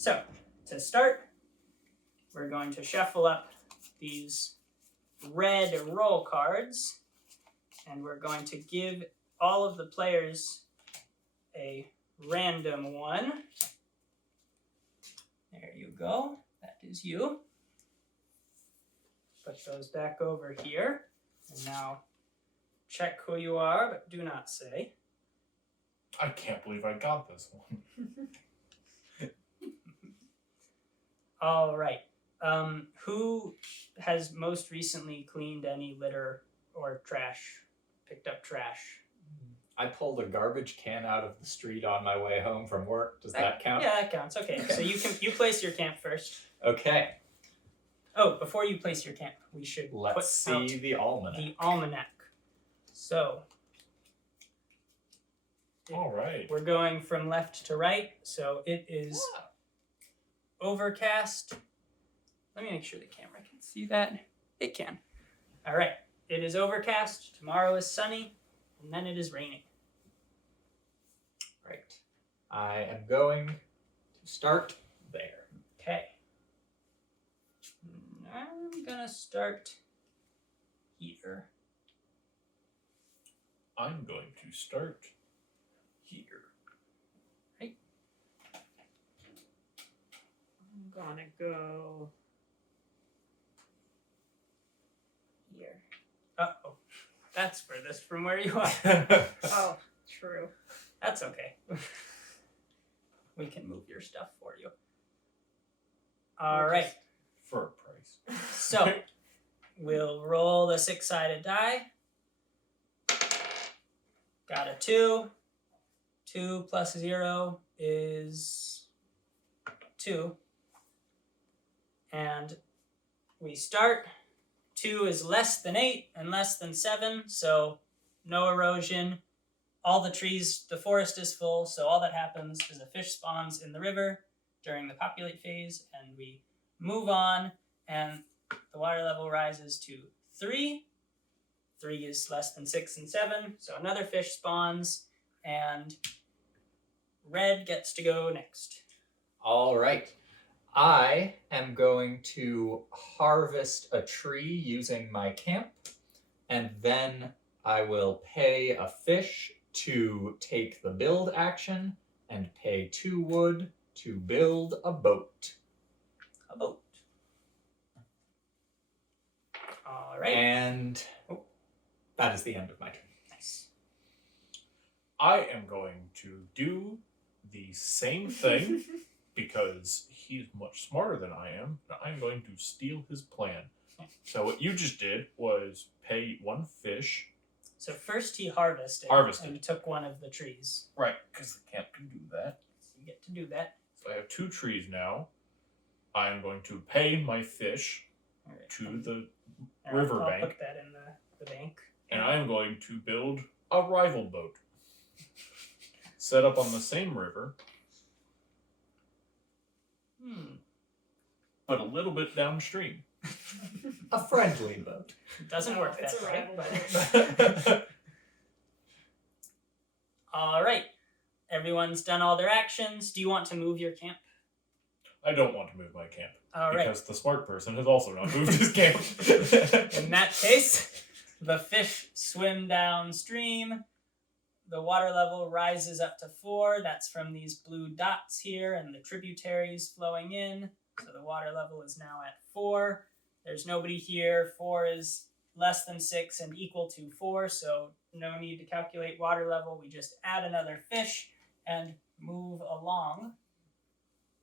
So, to start, we're going to shuffle up these red roll cards, and we're going to give all of the players a random one. There you go. That is you. Put those back over here. And now check who you are, but do not say. I can't believe I got this one. All right. Who has most recently cleaned any litter or trash, picked up trash? I pulled a garbage can out of the street on my way home from work. Does that count? Yeah, that counts. Okay. So you place your camp first. Okay. Oh, before you place your camp, we should Let's see the almanac. The almanac. So All right. we're going from left to right. So it is overcast. Let me make sure the camera can see that. It can. All right. It is overcast. Tomorrow is sunny, and then it is raining. Right. I am going to start there. Okay. I'm gonna start here. I'm going to start here. Right. I'm gonna go here. Uh-oh. That's furthest from where you are. Oh, true. That's okay. We can move your stuff for you. All right. For a price. So, we'll roll the 6-sided die. Got a 2. 2 plus 0 is 2. And we start. 2 is less than 8 and less than 7, so no erosion. All the trees, the forest is full, so all that happens is a fish spawns in the river during the populate phase, and we move on, and the water level rises to 3. 3 is less than 6 and 7, so another fish spawns, and red gets to go next. All right. I am going to harvest a tree using my camp, and then I will pay a fish to take the build action and pay 2 wood to build a boat. A boat. All right. And that is the end of my turn. Nice. I am going to do the same thing because he's much smarter than I am, and I'm going to steal his plan. So what you just did was pay 1 fish. So first he harvested and took one of the trees. Right, because the camp can do that. So you get to do that. So I have 2 trees now. I am going to pay my fish Right. to the I'll riverbank. put that in the bank. And I am going to build a rival boat. Set up on the same river, but a little bit downstream. A friendly boat. It doesn't work It's that a way. rival But... All right. Everyone's done all their actions. Do you want to move your camp? I don't want to move my camp. All right. Because the smart person has also not moved his camp. In that case, the fish swim downstream. The water level rises up to 4. That's from these blue dots here and the tributaries flowing in. So the water level is now at 4. There's nobody here. 4 is less than 6 and equal to 4, so no need to calculate water level. We just add another fish and move along.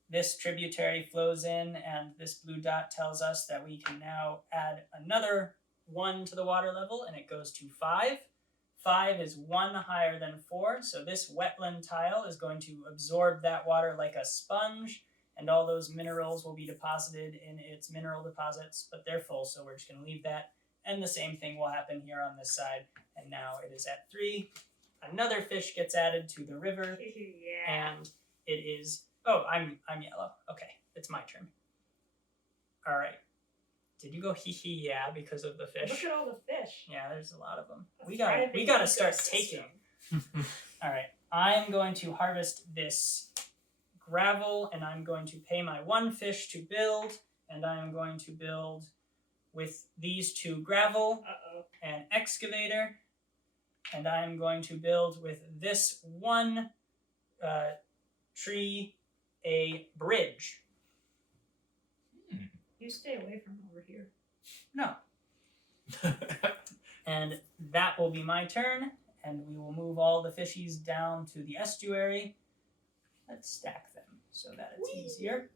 This tributary flows in, and this blue dot tells us that we can now add another 1 to the water level, and it goes to 5. 5 is 1 higher than 4, so this wetland tile is going to absorb that water like a sponge, and all those minerals will be deposited in its mineral deposits, but they're full, so we're just going to leave that. And the same thing will happen here on this side, and now it is at 3. Another fish gets added to the river, Yeah. and it is... Oh, I'm yellow. Okay, it's my turn. All right. Did you go hee hee yeah because of the fish? Look at all the fish. Yeah, there's a lot of them. That's We gotta start ecosystem. taking. All right, I'm going to harvest this gravel, and I'm going to pay my 1 fish to build, and I am going to build with these 2 gravel, an excavator, and I am going to build with this 1 tree a bridge. You stay away from over here. No. And that will be my turn, and we will move all the fishies down to the estuary. Let's stack them so that it's easier.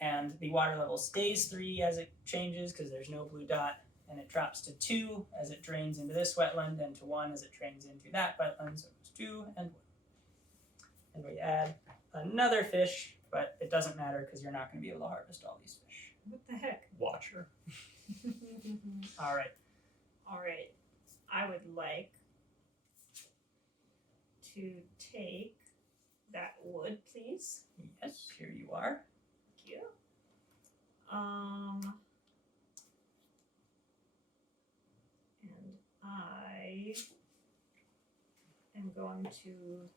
And the water level stays 3 as it changes because there's no blue dot, and it drops to 2 as it drains into this wetland, and to 1 as it drains into that wetland. So it's 2 and 1. And we add another fish, but it doesn't matter because you're not going to be able to harvest all these fish. What the heck? Watcher. All right. All right. I would like to take that wood, please. Yes, here you are. Thank you. And I am going to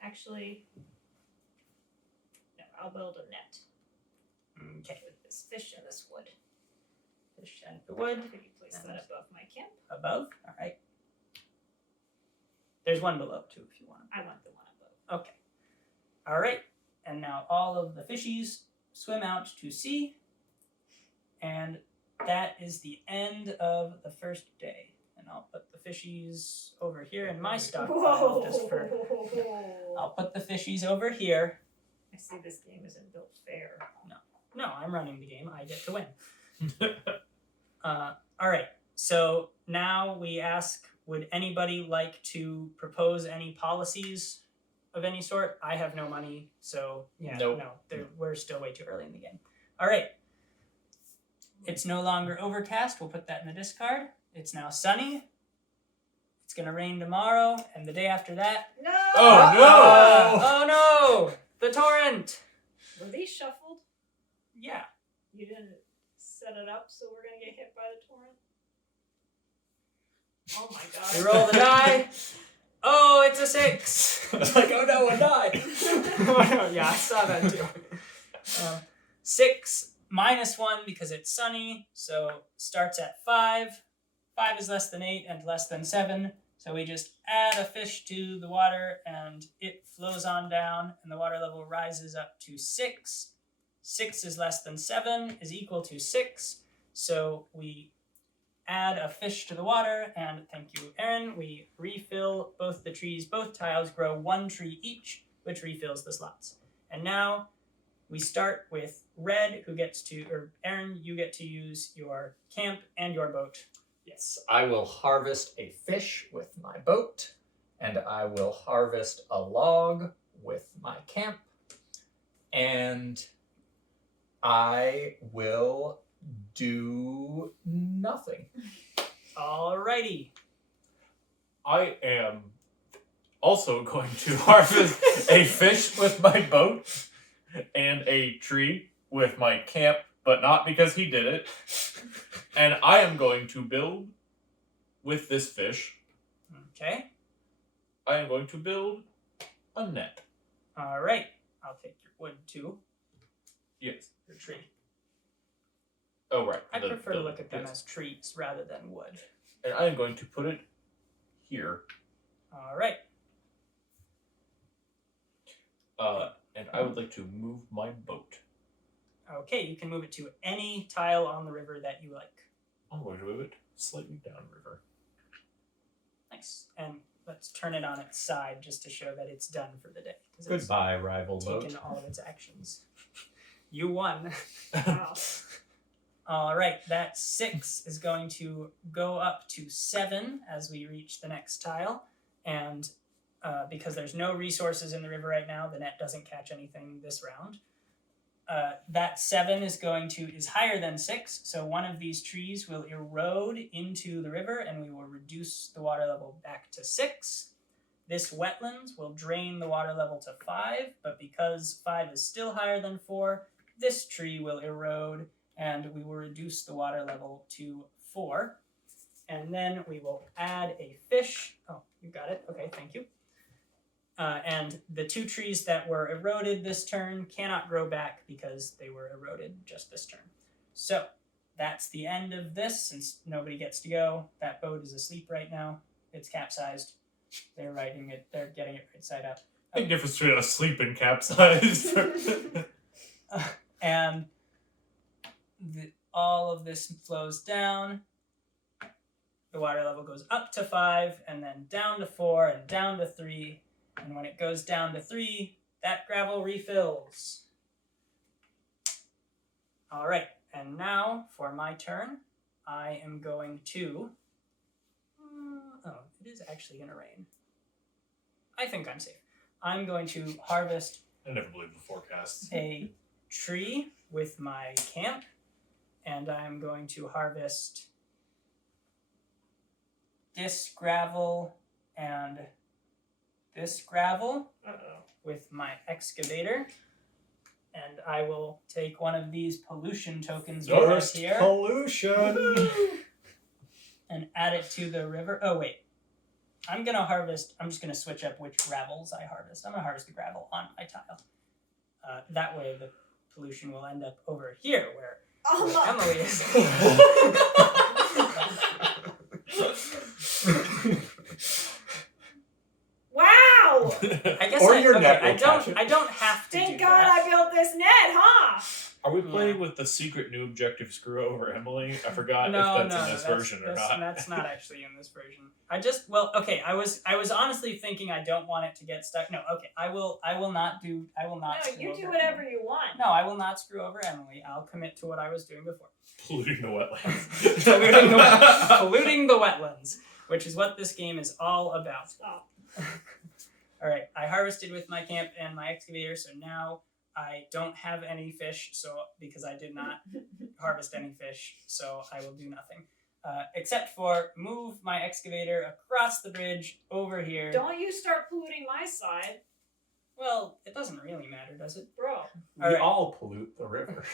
actually. No, I'll build a net Okay. with this fish and this wood. Fish and the wood Could you place that above my camp? above. All right. There's one below too, if you want. I want the one above. Okay. All right. And now all of the fishies swim out to sea, and that is the end of the first day. And I'll put the fishies over here in my stockpile just for. I'll put the fishies over here. I see this game isn't built fair. No, I'm running the game. I get to win. All right. So now we ask, would anybody like to propose any policies of any sort? I have no money, so yeah, Nope. no, we're still way too early in the game. All right. It's no longer overcast. We'll put that in the discard. It's now sunny. It's going to rain tomorrow, and the day after that. No! Oh no! The torrent! Were these shuffled? Yeah. You didn't set it up so we're gonna get hit by the torrent? Oh my god. We roll the die. Oh, it's a 6. It's like, oh no, I died. Yeah, I saw that too. 6 minus 1 because it's sunny, so starts at 5. 5 is less than 8 and less than 7, so we just add a fish to the water and it flows on down, and the water level rises up to 6. 6 is less than 7 is equal to 6, so we add a fish to the water, and thank you, Aaron, we refill both the trees. Both tiles grow 1 tree each, which refills the slots. And now we start with Red, who gets to, or Aaron, you get to use your camp and your boat. Yes, I will harvest a fish with my boat, and I will harvest a log with my camp, and I will do nothing. Alrighty. I am also going to harvest a fish with my boat and a tree with my camp, but not because he did it. And I am going to build with this fish. Okay. I am going to build a net. Alright. I'll take your wood too. Yes. Your tree. Oh, right. I prefer to look at them yes. as trees rather than wood. And I am going to put it here. Alright. And I would like to move my boat. Okay, you can move it to any tile on the river that you like. I'm going to move it slightly downriver. Nice. And let's turn it on its side just to show that it's done for the day. 'Cause it's Goodbye, rival taken boat. all of its actions. You won. Wow. All right, that 6 is going to go up to 7 as we reach the next tile, and because there's no resources in the river right now, the net doesn't catch anything this round. That 7 is higher than 6, so one of these trees will erode into the river, and we will reduce the water level back to 6. This wetland will drain the water level to 5, but because 5 is still higher than 4, this tree will erode, and we will reduce the water level to 4. And then we will add a fish. Oh, you got it. Okay, thank you. And the 2 trees that were eroded this turn cannot grow back because they were eroded just this turn. So that's the end of this. Since nobody gets to go, that boat is asleep right now. It's capsized. They're riding it. They're getting it right side up. Big difference between asleep and capsized. And all of this flows down. The water level goes up to 5, and then down to 4, and down to 3. And when it goes down to 3, that gravel refills. All right, and now for my turn, I am going to... oh, it is actually going to rain. I think I'm safe. I'm going to harvest I never believe the forecasts. a tree with my camp, and I'm going to harvest this gravel and this gravel with my excavator, and I will take one of these pollution tokens right First here pollution. and add it to the river. Oh wait, I'm just gonna switch up which gravels I harvest. I'm gonna harvest the gravel on my tile. That way the pollution will end up over here where Emily is. Wow! I guess Or your net will I catch it. don't have to Thank do God that. I built this net, huh? Are we playing with the secret new objective screw over Emily? I forgot No, if that's in this version or not. That's not actually in this version. I was honestly thinking I don't want it to get stuck. No, okay, I will not. No, Screw you over do whatever Emily. you want. No, I will not screw over Emily. I'll commit to what I was doing before. Polluting the wetlands. Polluting the wetlands, which is what this game is all about. Stop. All right, I harvested with my camp and my excavator, so now I don't have any fish. So because I did not harvest any fish, so I will do nothing except for move my excavator across the bridge over here. Don't you start polluting my side, Well, it doesn't really matter, does it? bro. We Alright. all pollute the river.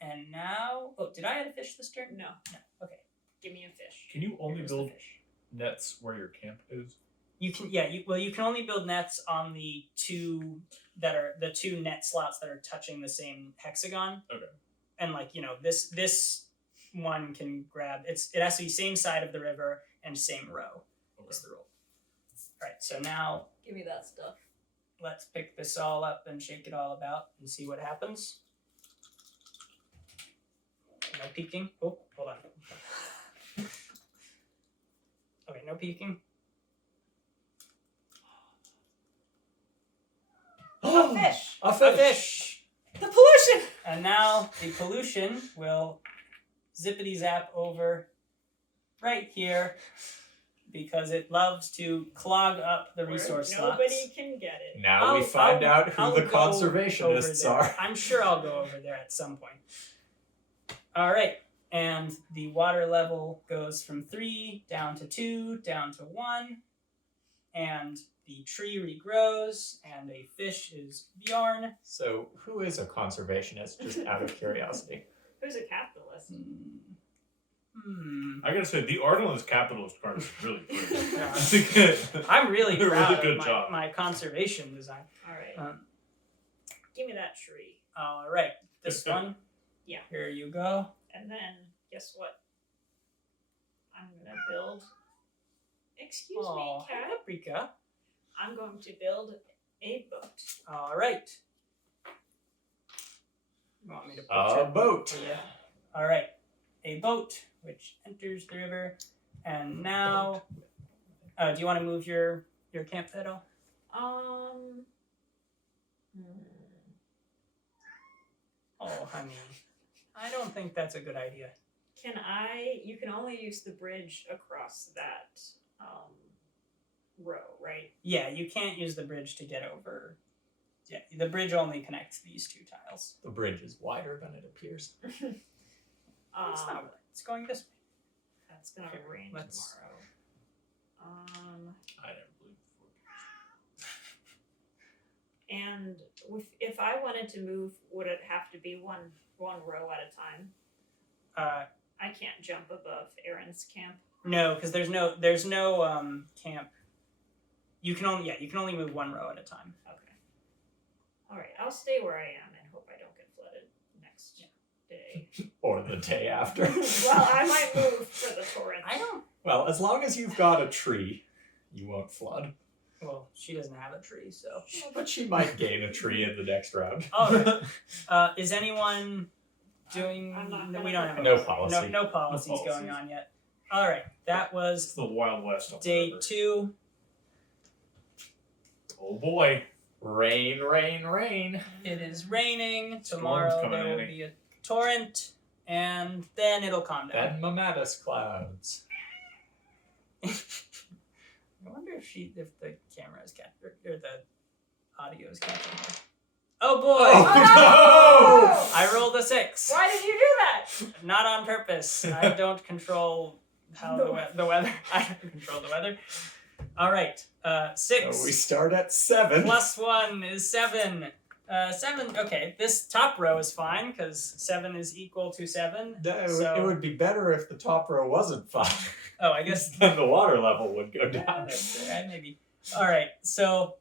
And now, did I add a fish this turn? No. Okay. Give me a fish. Can you only Here's the build fish. nets where your camp is? You can, yeah. You can only build nets on the two net slots that are touching the same hexagon. Okay. And this one can grab it has to be same side of the river and same row. Okay. Is the rule. All right. So now Give me that stuff. let's pick this all up and shake it all about and see what happens. No peeking. Oh, hold on. Okay, no peeking. A fish. A A fish. fish. The pollution. And now the pollution will zippity zap over right here because it loves to clog up the Where resource nobody slots. can get it. Now we find out who I'll the go conservationists over there. are. I'm sure I'll go over there at some point. All right, and the water level goes from 3 down to 2, down to 1, and the tree regrows, and a fish is Bjorn. So, who is a conservationist, just out of curiosity? Who's a capitalist? Hmm. I gotta say, the art on this capitalist card is really pretty. Yeah. I think I'm really Really proud good of my, job. my conservation design. All right. Um, Give me that tree. all right, this one. Yeah. Here you go. And then, guess what? I'm gonna build. Excuse Oh, me, cat. paprika. I'm going to build a boat. All right. You want me to put A your boat. for you? All right, a boat which enters the river, and now, do you want to move your camp at all? Oh, honey, I don't think that's a good idea. Can I? You can only use the bridge across that row, right? Yeah, you can't use the bridge to get over. Yeah, the bridge only connects these 2 tiles. The bridge is wider than it appears. It's not really. It's going this way. That's gonna Here, rain let's- tomorrow. I never believed the And if I wanted to move, would it have to be one row at a time? I can't jump above Aaron's camp. No, because there's no camp You can only move 1 row at a time. Okay. All right, I'll stay where I am and hope I don't get flooded next day. Or the day after. Well, I might move for the torrent. I don't. Well, as long as you've got a tree, you won't flood. Well, she doesn't have a tree, so. But she might gain a tree in the next round. All right. Is anyone doing? I'm not We don't have No policy. No policies No policies. going on yet. All right. That It's was the Wild West. on the day river. 2. Oh boy. Rain, rain, rain. It is raining. Storm's Tomorrow coming there will at me. be a torrent, and then it'll calm down. Then mammatus clouds. I wonder if the camera is capturing or the audio is capturing her. Oh boy! Oh, I rolled a 6. Why did you do that? Not on purpose. I don't control how the weather. I don't control the weather. All right. 6 So we start at 7. plus 1 is 7. 7. Okay, this top row is fine because 7 is equal to 7. No, So- it would be better if the top row wasn't 5. Oh, I guess Then the water level would go down. maybe. All right. So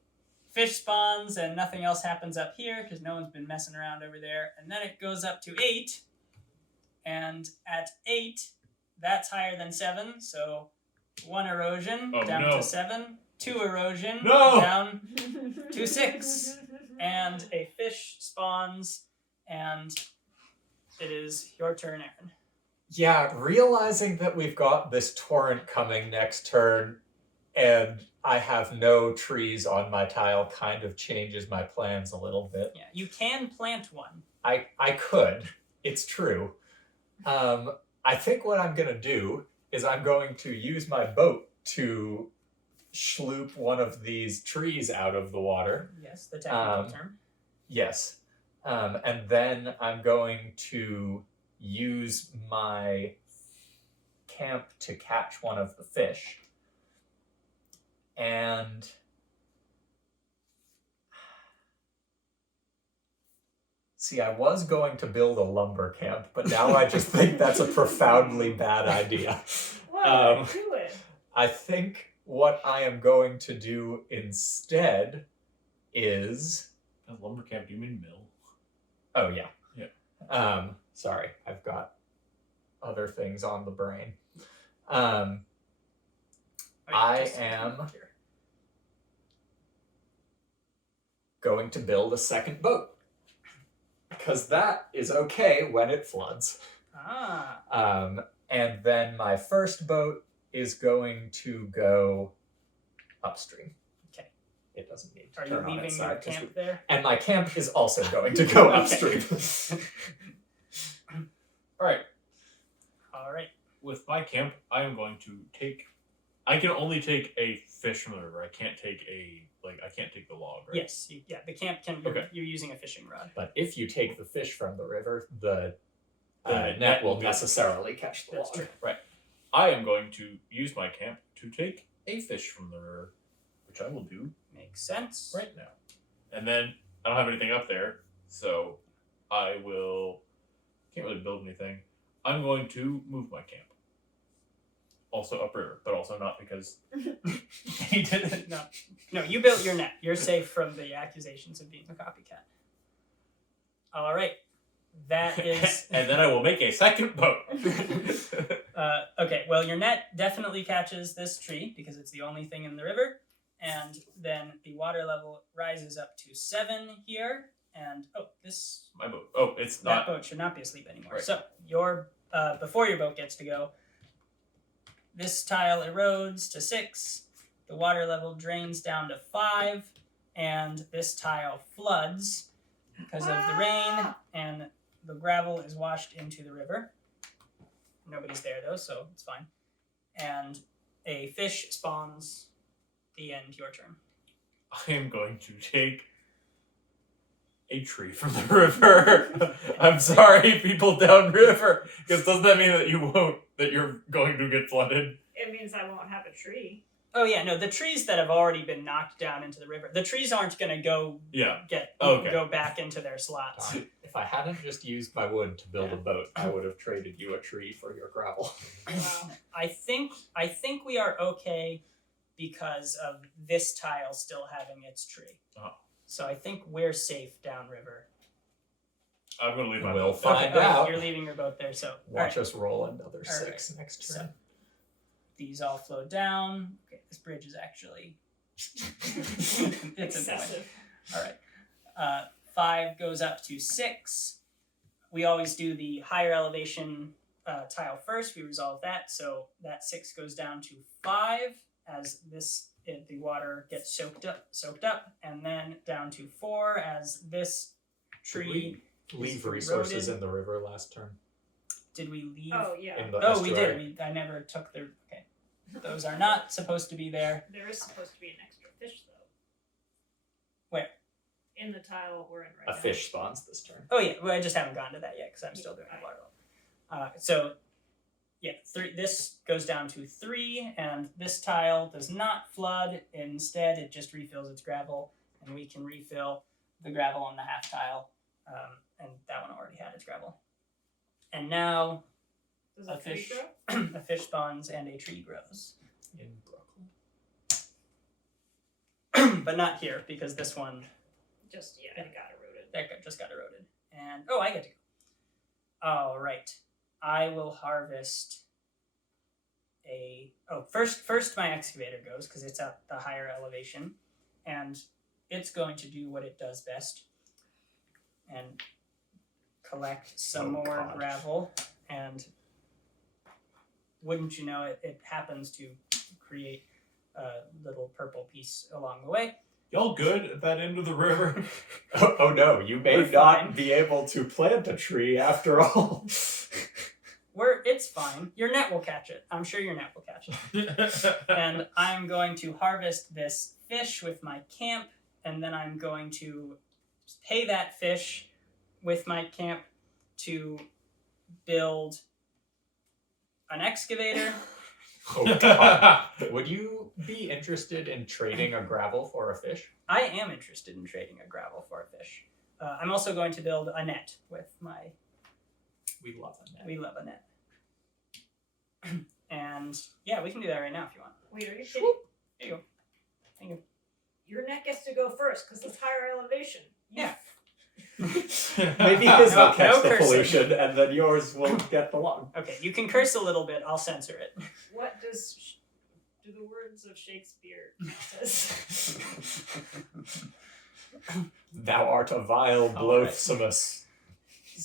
fish spawns and nothing else happens up here because no one's been messing around over there, and then it goes up to 8, and at 8, that's higher than 7. So 1 erosion Oh, down no. to 7. 2 erosion No! down to 6. And a fish spawns, and it is your turn, Aaron. Yeah, realizing that we've got this torrent coming next turn and I have no trees on my tile kind of changes my plans a little bit. Yeah, you can plant one. I could. It's true. I think what I'm going to do is I'm going to use my boat to schloop one of these trees out of the water. Yes, the technical term. Yes. And then I'm going to use my camp to catch one of the fish. And see, I was going to build a lumber camp, but now I just think that's a profoundly bad idea. Well, do it. I think what I am going to do instead is... A lumber camp, do you mean mill? Oh, yeah. Yeah. Sorry, I've got other things on the brain. I am going to build a second boat. Because that is okay when it floods. And then my first boat is going to go upstream. Okay. It doesn't need to Are you turn on leaving its your side. camp there? And my camp is also going to go upstream. Alright. All right. With my camp, I am going to take... I can only take a fish from the river. I can't take the log, right? Yes. The camp can. Okay. You're using a fishing rod. But if you take the fish from the river, the The net will go- necessarily catch the That's log. true. I am going to use my camp to take a fish from the river, which I will do Makes sense. right now. And then I don't have anything up there, so I will... Can't really build anything. I'm going to move my camp. Also upriver, but also not because He didn't. No. You built your net. You're safe from the accusations of being a copycat. All right. That is. and then I will make a second boat. Okay. Well, your net definitely catches this tree because it's the only thing in the river, and then the water level rises up to 7 here. And this My boat. Oh, it's that not. boat should not be asleep anymore. Right. So your before your boat gets to go, this tile erodes to 6. The water level drains down to 5, and this tile floods because of the rain, and the gravel is washed into the river. Nobody's there though, so it's fine. And a fish spawns. The end. Your turn. I am going to take a tree from the river. I'm sorry, people downriver, because doesn't that mean that you're going to get flooded? It means I won't have a tree. Oh yeah, no, the trees that have already been knocked down into the river. The trees aren't gonna go Yeah. go back into their slots. If I hadn't just used my wood to build a boat, I would have traded you a tree for your gravel. Wow. I think we are okay because of this tile still having its tree. Oh. So I think we're safe downriver. I'm going to leave my We'll boat. find Okay, out. You're leaving your boat there, so Watch alright, us roll another All 6 next turn. So these all flow down. Okay, this bridge is actually it's important. Excessive. All right. 5 goes up to 6. We always do the higher elevation tile first. We resolve that, so that 6 goes down to 5 as the water gets soaked up, and then down to 4 as this tree. Leave is resources eroded. in the river last turn. Did we leave? Oh yeah. In the Oh, we estuary. did. I never took the. Okay, those are not supposed to be there. There is supposed to be an extra fish though. Where? In the tile we're in right A now. fish spawns this turn. Oh yeah, well, I just haven't gotten to that yet because I'm still doing the water level. So, yeah, this goes down to 3, and this tile does not flood. Instead, it just refills its gravel, and we can refill the gravel on the half tile, and that one already had its gravel. And now Does a a tree fish, grow? a fish spawns and a tree grows, In Brooklyn. but not here because this one Just it got eroded. just got eroded. And I get to go. All right. I will harvest first my excavator goes because it's at the higher elevation, and it's going to do what it does best and collect some more God. gravel. And wouldn't you know it, it happens to create a little purple piece along the way. Y'all good at that end of the river? Oh no, you may We're not fine. be able to plant a tree after all. It's fine. Your net will catch it. I'm sure your net will catch it. And I'm going to harvest this fish with my camp, and then I'm going to pay that fish with my camp to build an excavator. Oh god. Would you be interested in trading a gravel for a fish? I am interested in trading a gravel for a fish. I'm also going to build a net with my. We love a net. We love a net. And yeah, we can do that right now if you want. Wait, are you kidding? There you go. Thank you. Your neck gets to go first because it's higher elevation. Yeah. Maybe his No- will catch no the cursing. pollution, and then yours will get the log. Okay, you can curse a little bit. I'll censor it. What do the words of Shakespeare count as? Thou art a vile All right. Bloathsomus.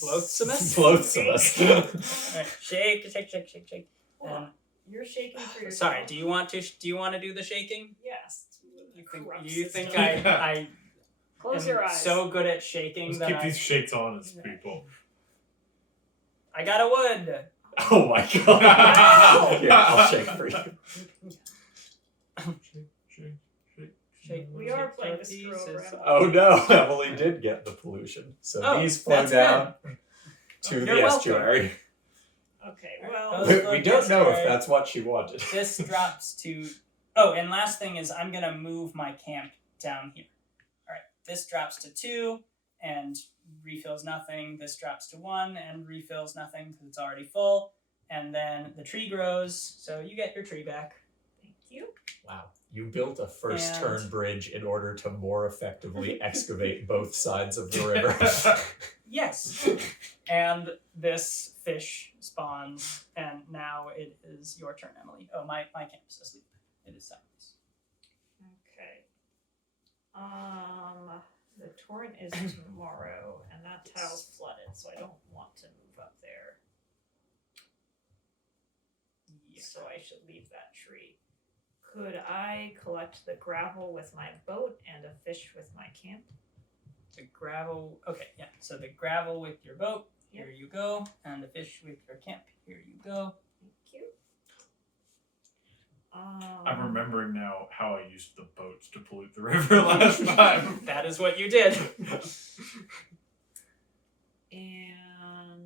Bloathsomus? Bloathsomus. All right, shake. Hold on. You're shaking for yourself. Sorry. Do you want to do the shaking? Yes. You think system. I Close am your eyes. so good at shaking Let's that keep these shakes honest, people. I got a wood. Oh my god. Here, I'll shake for you. Shake. We are playing shake this these screw over is- Emily. Oh no, Emily did get the pollution. So Oh, these flow that's down to You're the welcome. estuary. Okay, Those well, We don't know if estuary. that's what she wanted. This drops to. Oh, and last thing is I'm gonna move my camp down here. All right, this drops to 2 and refills nothing. This drops to 1 and refills nothing because it's already full. And then the tree grows, so you get your tree back. thank you. Wow. You built a first And- turn bridge in order to more effectively excavate both sides of the river. Yes. And this fish spawns, and now it is your turn, Emily. Oh, my camp is asleep. It is silence. Okay. The torrent is tomorrow, and that tile's flooded, so I don't want to move up there. Yeah. So I should leave that tree. Could I collect the gravel with my boat and a fish with my camp? The gravel. Okay, yeah. So the gravel with your boat. Here you go. And the fish with your camp. Here you go. Thank you. I'm remembering now how I used the boats to pollute the river last time. That is what you did. And I'll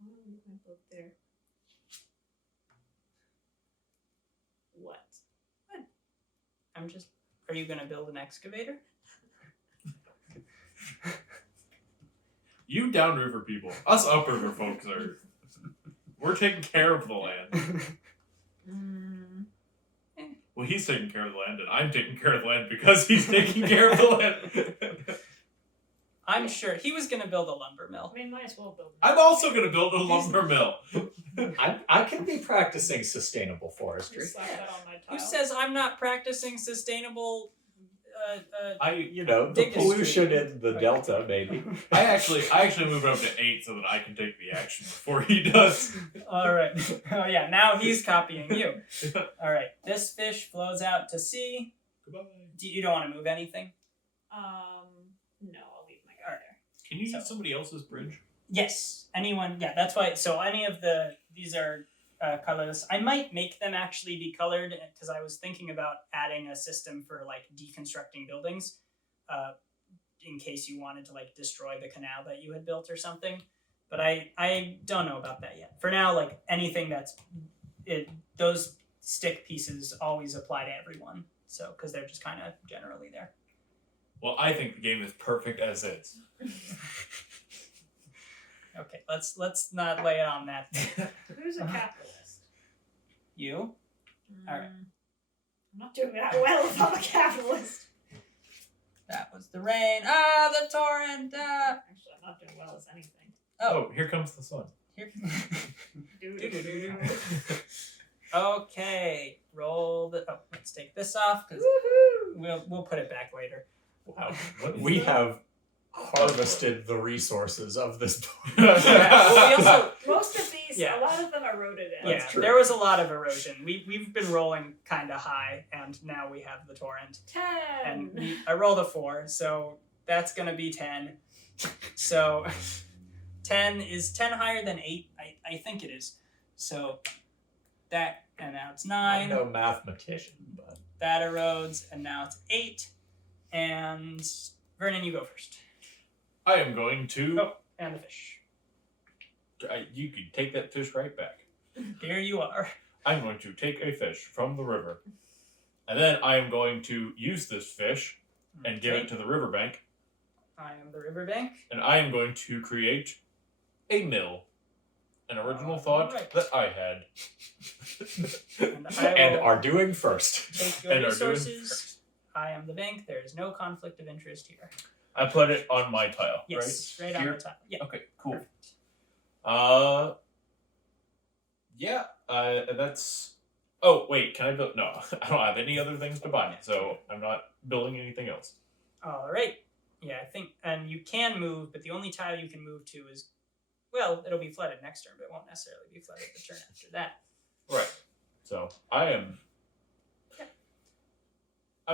leave my boat there. What? I'm just. Are you gonna build an excavator? You downriver people, us upriver folks we're taking care of the land. Mm, Well, he's taking care of the land, and I'm taking care of the land because he's taking care of the land. I'm sure he was going to build a lumber mill. I mean, might as well build. I'm also going to build a lumber mill. I can be practicing sustainable forestry. Slap that on my tile. Who says I'm not practicing sustainable? The Dig pollution history. in the delta, maybe. I actually moved up to 8 so that I can take the action before he does. All right. Oh yeah. Now he's copying you. All right. This fish flows out to sea. Goodbye. You don't want to move anything? No, I'll leave my guy there. Can you use somebody else's bridge? Yes. Anyone? Yeah. That's why. So any of these are colorless. I might make them actually be colored because I was thinking about adding a system for like deconstructing buildings, in case you wanted to like destroy the canal that you had built or something. But I don't know about that yet. For now, like anything those stick pieces always apply to everyone. So because they're just kind of generally there. Well, I think the game is perfect as is. Okay, let's not lay it on that. Who's a capitalist? You? All right. I'm not doing that well if I'm a capitalist. That was the rain. Ah, the torrent. Actually, I'm not doing well as anything. Oh, here comes the sun. Here. Doo-doo-doo-doo. Okay, roll the. Oh, let's take this off because Woohoo! we'll put it back later. Wow. What is We that? have harvested the resources of this Well, we also. Most of these, Yeah. a lot of them are eroded in. Yeah, That's true. there was a lot of erosion. We've been rolling kind of high, and now we have the torrent. 10. And I rolled a 4, so that's gonna be 10. So 10 is 10 higher than 8. I think it is. So that, and now it's 9. I'm no mathematician, but That erodes, and now it's 8. And Vernon, you go first. I am going to. Oh, and the fish. You can take that fish right back. Here you are. I'm going to take a fish from the river, and then I am going to use this fish and give it to the riverbank, I am the riverbank. and I am going to create a mill. An original thought Alright. that I had. And I and will are doing first. take your And are doing resources. first. I am the bank. There is no conflict of interest here. I put it on my tile, Yes, right? right on Here? the top. Yeah. Okay, cool. Perfect. Yeah, that's... Oh, wait, can I build... No, I don't have any other things to buy, so I'm not building anything else. All right. Yeah, I think, and you can move, but the only tile you can move to is, well, it'll be flooded next turn, but it won't necessarily be flooded the turn after that. Right. So, I'm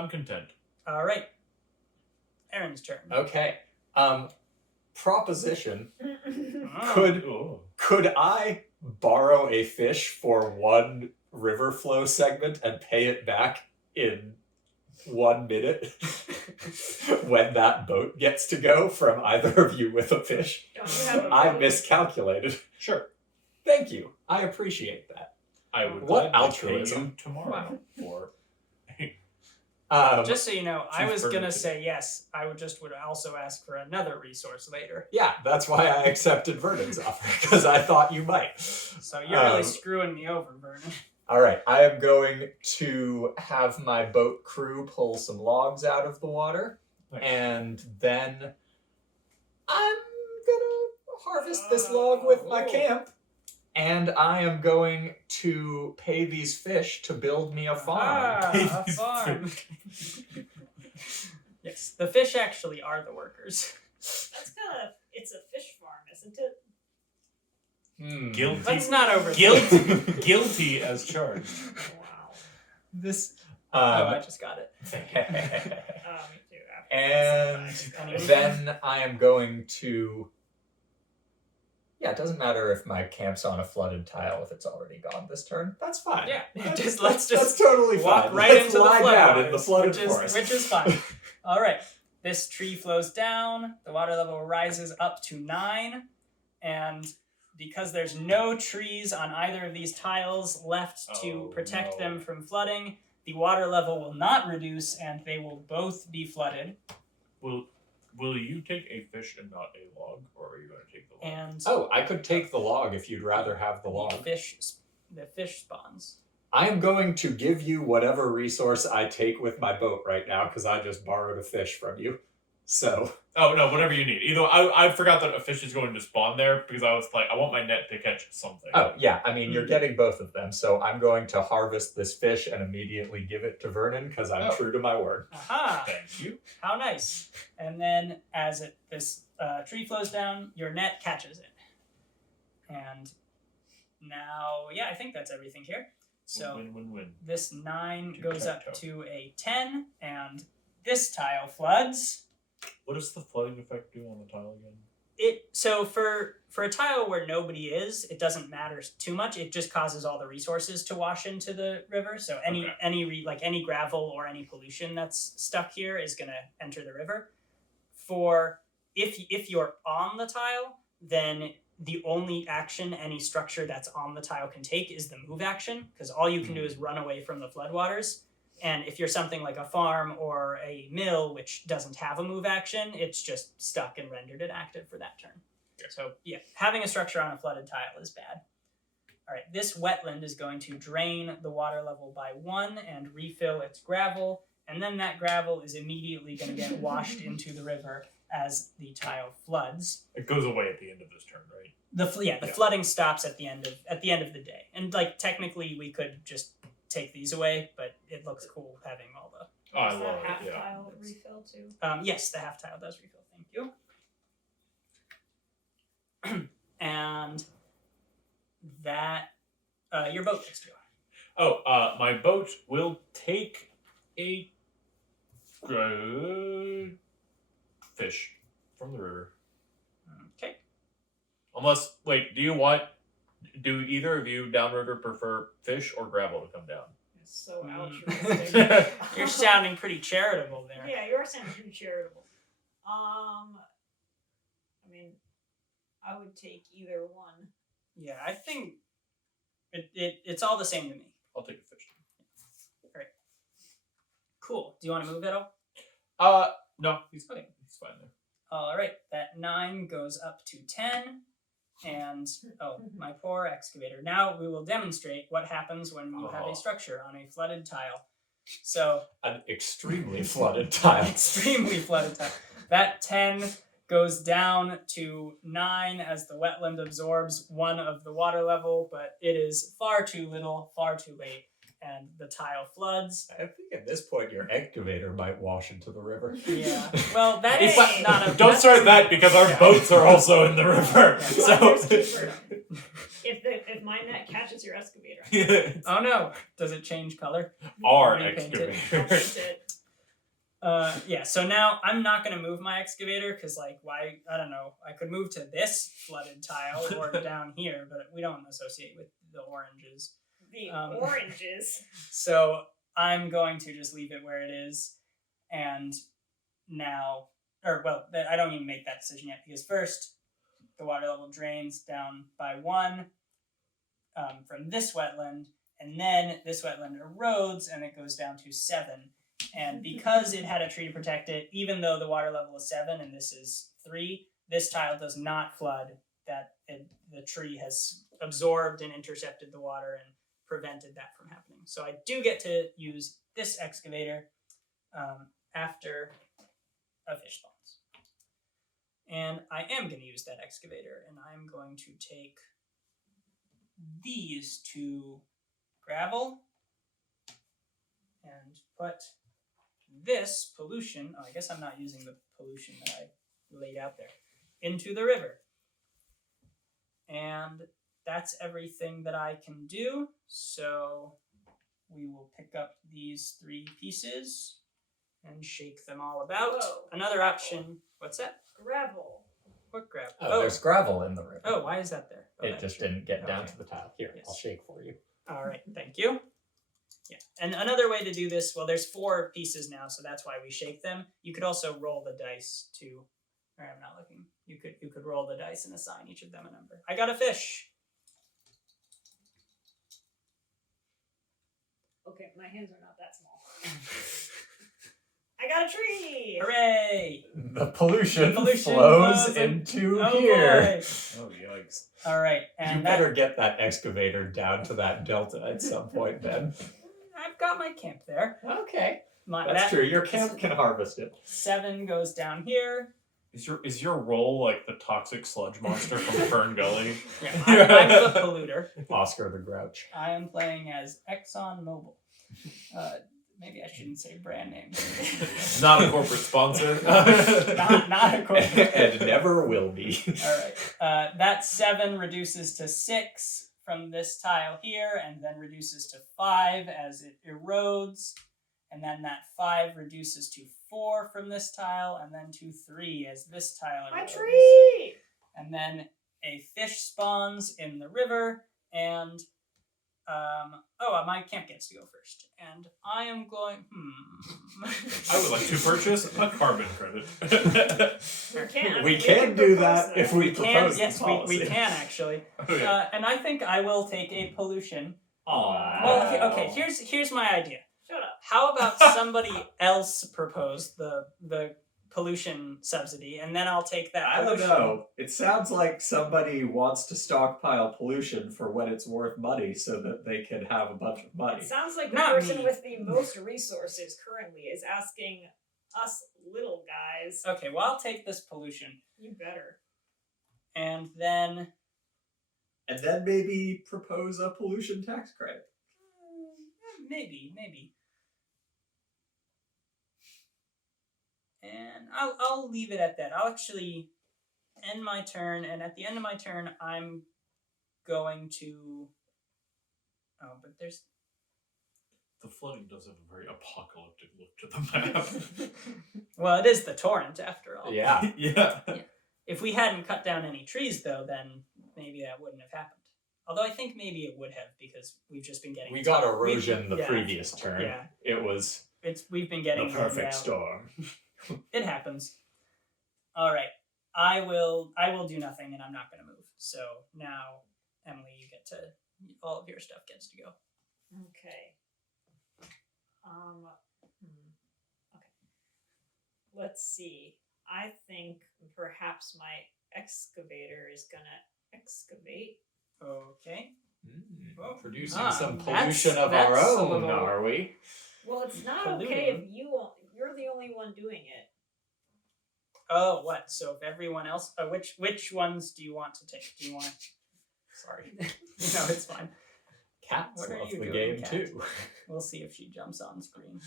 content. All right. Aaron's turn. Okay. Proposition. Oh. Could I borrow a fish for one river flow segment and pay it back in 1 minute when that boat gets to go from either of you with a fish? Don't you have a I boat? miscalculated. Sure. Thank you. I appreciate that. I would What gladly altruism? pay you tomorrow for... Just so you know, I She's was gonna perfect. say yes. I would also ask for another resource later. Yeah, that's why I accepted Vernon's offer, because I thought you might. So you're really screwing me over, Vernon. All right, I am going to have my boat crew pull some logs out of the water, Nice. and then I'm gonna harvest this log with my Oh. camp, and I am going to pay these fish to build me a farm. Ah, a farm. Yes, the fish actually are the workers. That's kind of. It's a fish farm, isn't it? Guilty. Let's not over Guilty as charged. Wow. This. Oh, I just got it. Me too. And then I am going to. Yeah, it doesn't matter if my camp's on a flooded tile if it's already gone this turn. That's fine. Yeah, Let's let's that's totally walk fine. right Let's into the lie flood down in waters, the flooded which forest. is fine. All right, this tree flows down. The water level rises up to 9, and because there's no trees on either of these tiles left to Oh, protect no. them from flooding, the water level will not reduce, and they will both be flooded. Will you take a fish and not a log, or are you going to take the log? And Oh, I could take the log if you'd rather have the log. the fish spawns. I am going to give you whatever resource I take with my boat right now because I just borrowed a fish from you. So. Oh, no, whatever you need. Either I forgot that a fish is going to spawn there because I was like, I want my net to catch something. Oh, yeah. I mean, you're getting both of them. So I'm going to harvest this fish and immediately give it to Vernon because I'm true to my word. Aha! Thank you. How nice. And then as this tree flows down, your net catches it. And now, yeah, I think that's everything here. So win. This 9 goes Tic-tac-toe. up to a 10, and this tile floods. What does the flooding effect do on the tile again? So for a tile where nobody is, it doesn't matter too much. It just causes all the resources to wash into the river. So any gravel or any pollution that's stuck here is going to enter the river. For if you're on the tile, then the only action any structure that's on the tile can take is the move action, because all you can do is run away from the floodwaters. And if you're something like a farm or a mill, which doesn't have a move action, it's just stuck and rendered inactive for that turn. Okay. So yeah, having a structure on a flooded tile is bad. All right, this wetland is going to drain the water level by 1 and refill its gravel, and then that gravel is immediately going to get washed into the river as the tile floods. It goes away at the end of this turn, right? The flooding stops at the end of the day, and like technically we could just take these away, but it looks cool having all the. Oh, I Does love that half it. Yeah. tile refill too? Yes, the half tile does refill. Thank you. And that your boat gets to. Oh, my boat will take a fish from the river. Okay. Unless, wait, do either of you downriver prefer fish or gravel to come down? It's so altruistic. You're sounding pretty charitable there. Yeah, you are sounding pretty charitable. I mean, I would take either one. Yeah, I think it's all the same to me. I'll take a fish. All right. Cool. Do you want to move at all? No, he's fine. He's fine there. All right. That 9 goes up to 10. And, my poor excavator. Now we will demonstrate what happens when you have a structure on a flooded tile. So... An extremely flooded tile. Extremely flooded tile. That 10 goes down to 9 as the wetland absorbs 1 of the water level, but it is far too little, far too late, and the tile floods. I think at this point your excavator might wash into the river. Yeah. Well, that is Hey! not a... Don't start that because our boats are also in the river. Yeah. So. If my net catches your excavator, Oh no! Does it change color? Our Repaint it. I'll excavator. paint it. Yeah, so now I'm not going to move my excavator because, like, why? I don't know. I could move to this flooded tile or down here, but we don't associate with the oranges. The oranges. So I'm going to just leave it where it is. And now, I don't even make that decision yet because first the water level drains down by 1 from this wetland, and then this wetland erodes and it goes down to 7. And because it had a tree to protect it, even though the water level is 7 and this is 3, this tile does not flood. The tree has absorbed and intercepted the water and prevented that from happening. So I do get to use this excavator after a fish spawns. And I am going to use that excavator, and I'm going to take these 2 gravel and put this pollution, I guess I'm not using the pollution that I laid out there, into the river. And that's everything that I can do. So we will pick up these 3 pieces and shake them all about. Whoa. Another option. What's that? Gravel. What gravel? Oh, there's gravel in the river. Oh, why is that there? Oh, It that's just true. didn't get down Okay. to the tile. Here, Yes. I'll shake for you. All right, thank you. Yeah, and another way to do this, well, there's 4 pieces now, so that's why we shake them. You could also roll the dice to, or I'm not looking. You could roll the dice and assign each of them a number. I got a fish. Okay, my hands are not that small. I got a tree! Hooray! The pollution, Pollution flows flows in- into Oh here. boy! Oh, yikes. rigs. All right, You and better get that excavator down to that delta at some point, Ben. I've got my camp there. Okay. My, That's that true. Your camp can harvest it. 7 goes down here. Is your role like the toxic sludge monster from Fern Gully? Yeah, I'm the polluter. Oscar the Grouch. I am playing as ExxonMobil. Maybe I shouldn't say brand names. Not a corporate sponsor. not a corporate. And never will be. All right. That 7 reduces to 6 from this tile here, and then reduces to 5 as it erodes. And then that 5 reduces to 4 from this tile, and then to 3 as this tile erodes. My tree! And then a fish spawns in the river, and my camp gets to go first. And I am going. I would like to purchase a carbon credit. We can do that if we propose Yes, the policy. we can actually. Oh, yeah. And I think I will take a pollution. Aww. Well, okay. Here's my idea. Shut up. How about somebody else propose the pollution subsidy, and then I'll take that. I don't pollution. know. It sounds like somebody wants to stockpile pollution for when it's worth money so that they can have a bunch of money. It sounds like the Not person me. with the most resources currently is asking us little guys. Okay, well I'll take this pollution, You better. and then And then maybe propose a pollution tax credit. maybe. And I'll leave it at that. I'll actually end my turn, and at the end of my turn, I'm going to. Oh, but there's. The flooding does have a very apocalyptic look to the map. Well, it is the torrent after all. Yeah. Yeah. If we hadn't cut down any trees, though, then maybe that wouldn't have happened. Although I think maybe it would have, because we've just been getting. We got erosion the yeah. previous turn. Yeah. It was We've been getting the rained perfect out. storm. It happens. All right, I will do nothing, and I'm not going to move. So now, Emily, you get to all of your stuff gets to go. Okay. Okay. Let's see. I think perhaps my excavator is gonna excavate. Okay. Oh. Producing some that's- pollution of our that's a own, little- are we? Well, it's not Polluting. okay if you're the only one doing it. Oh, what? So if everyone else, which ones do you want to take? Do you want? Sorry, no, it's fine. Cats What are love you the doing, game Cat? too. We'll see if she jumps on screen.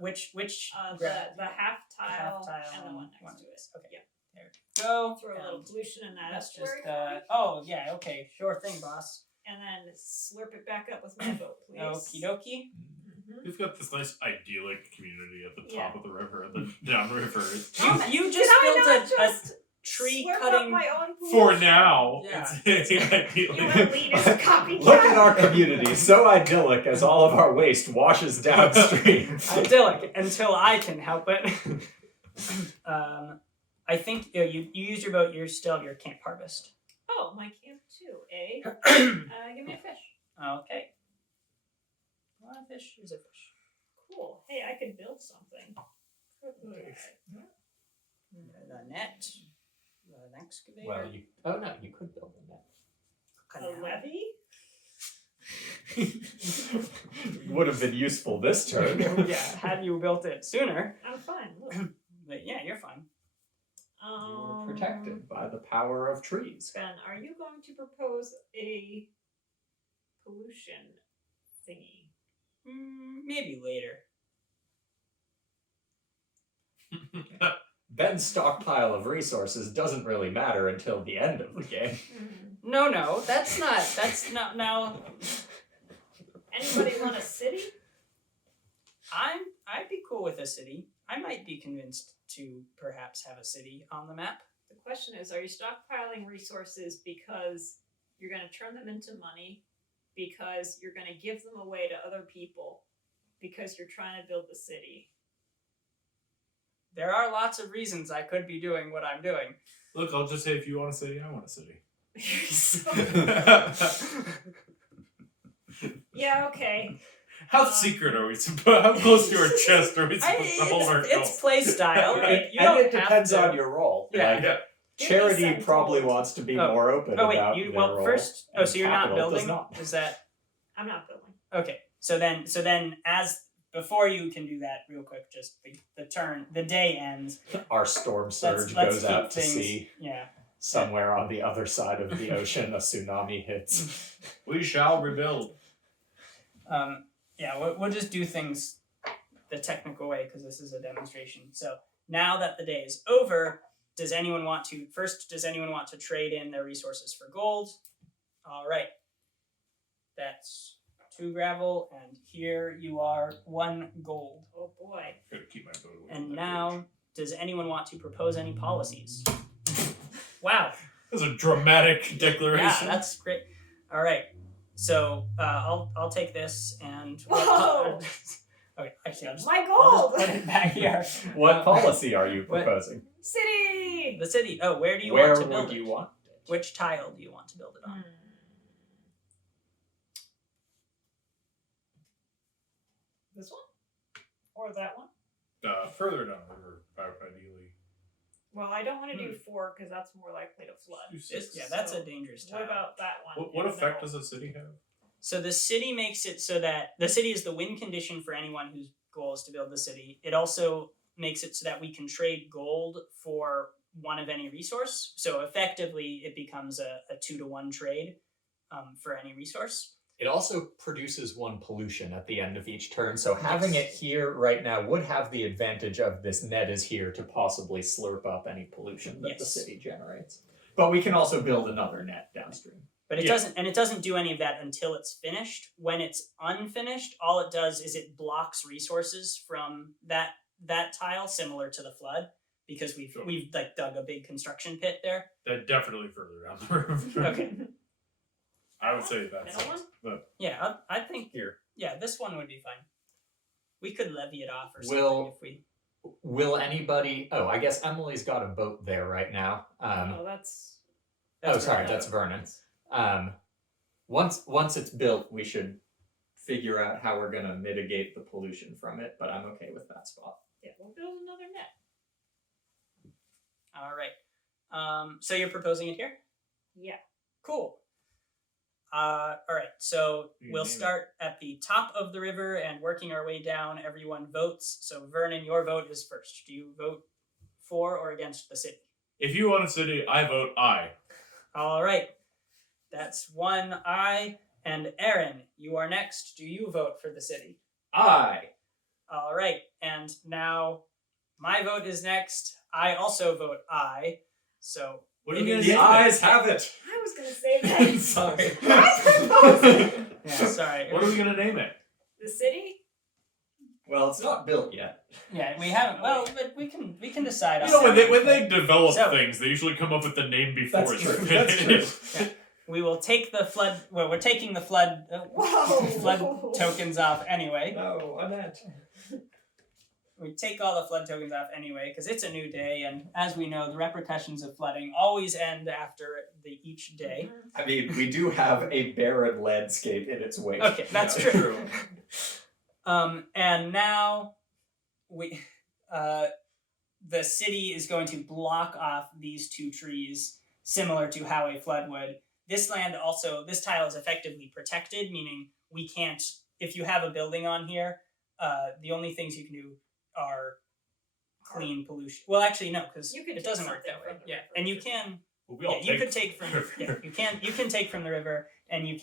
Which The grab- half half tile and the one next to it. Okay. Yeah. There we go. Throw a little And pollution in that that's just estuary for me, oh yeah, okay, sure thing, boss. and then slurp it back up with my boat, please. Okie dokie. Mhm. We've got this nice idyllic community at the top Yeah. of the river and the downriver. You Did just I built not a just tree slurp up cutting. my own For pollution? now, Yeah. it's You idyllic. elitist copycat. Look at our community, so idyllic as all of our waste washes downstream. Idyllic until I can help it. I think you use your boat. You still have your camp harvest. Oh, my camp too, eh? Give me a fish. Okay. Well, a fish is a fish. Cool. Hey, I could build something. The net. The excavator. Well, you could build a net. A levee? Would have been useful this turn. Yeah, had you built it sooner. I'm fine. Look. But yeah, you're fine. You were protected by the power of trees. Ben, are you going to propose a pollution thingy? Maybe later. Ben's stockpile of resources doesn't really matter until the end of the game. No, that's not now. Anybody want a city? I'd be cool with a city. I might be convinced to perhaps have a city on the map. The question is, are you stockpiling resources because you're going to turn them into money, because you're going to give them away to other people, because you're trying to build the city? There are lots of reasons I could be doing what I'm doing. Look, I'll just say if you want a city, I want a city. Yeah, okay. How secret are we supposed? How close to our chest are we supposed to hold our It's play style. Like, you don't and it have depends to. on your role. Yeah. Like, Yeah. Charity some probably gold. wants to be Oh. more open Oh wait, about you their well role, first. Oh, and so you're not capital does building? not. Is that I'm not building. okay? So then, as before you can do that real quick, just the day ends. Our storm surge Let's goes keep out to things- sea. Yeah. Somewhere on the other side of the ocean, a tsunami hits. We shall rebuild. Yeah, we'll just do things the technical way because this is a demonstration. So now that the day is over, does anyone want to trade in their resources for gold? All right. That's 2 gravel, and here you are 1 gold. Oh boy. Gotta keep my boat away from And that now, bridge. does anyone want to propose any policies? Wow. That's a dramatic declaration. Yeah, that's great. All right. So I'll take this and. Whoa! Okay, actually, I'll just My I'll gold! just put it back here. What policy are you what- proposing? City! The city. Oh, where do you Where want to build would it? you want it? Which tile do you want to build it on? Hmm. This one? Or that one? Further down the river, ideally. Well, I don't want to do 4 because that's more likely to flood. Do 6. Yeah, that's a So, dangerous tile. What about that one? What in the effect middle? does the city have? So the city makes it so that the city is the win condition for anyone whose goal is to build the city. It also makes it so that we can trade gold for one of any resource. So effectively, it becomes a 2-to-1 trade for any resource. It also produces 1 pollution at the end of each turn, so having Yes. it here right now would have the advantage of this net is here to possibly slurp up any pollution that the Yes. city generates. But we can also build another net downstream. But it Yeah. doesn't do any of that until it's finished. When it's unfinished, all it does is it blocks resources from that tile, similar to the flood, because we've like dug a big construction pit there. That definitely further down the river. Okay. I would say that's Middle one? but Yeah, I think here. yeah, this one would be fine. We could levy it off or something Will- if we. Will anybody... Oh, I guess Emily's got a boat there right now. Oh, that's. Sorry, right. that's Vernon. Once it's built, we should figure out how we're going to mitigate the pollution from it, but I'm okay with that spot. Yeah, we'll build another net. All right. So you're proposing it here? Yeah. Cool. All right. So You we'll name it. start at the top of the river and working our way down. Everyone votes. So Vernon, your vote is first. Do you vote for or against the city? If you want a city, I vote aye. All right. That's 1 aye. And Aaron, you are next. Do you vote for the city? Aye. All right. And now my vote is next. I also vote aye. So What are it you gonna is- do? have it. I was going to say that. Sorry. I propose yeah, sorry. What are we gonna name it? the city? Well, it's not built yet. Yeah, we haven't. Well, but we can decide on. You know, when that. they develop So- things, they usually come up with the name before That's it's true. finished. That's true. We will take the flood. Well, we're taking the flood. Whoa. Flood tokens off anyway. No, Annette. We take all the flood tokens off anyway because it's a new day, and as we know, the repercussions of flooding always end after each day. I mean, we do have a barren landscape in its wake. Okay, that's Yeah, true. And now the city is going to block off these 2 trees, similar to how a flood would. This tile is effectively protected, meaning we can't. If you have a building on here, the only things you can do are clean pollution. Well, actually, no, because You could it take doesn't work that something way. from the Yeah, river. and you can. Well, we all Yeah, you could take from you can take from the river, and you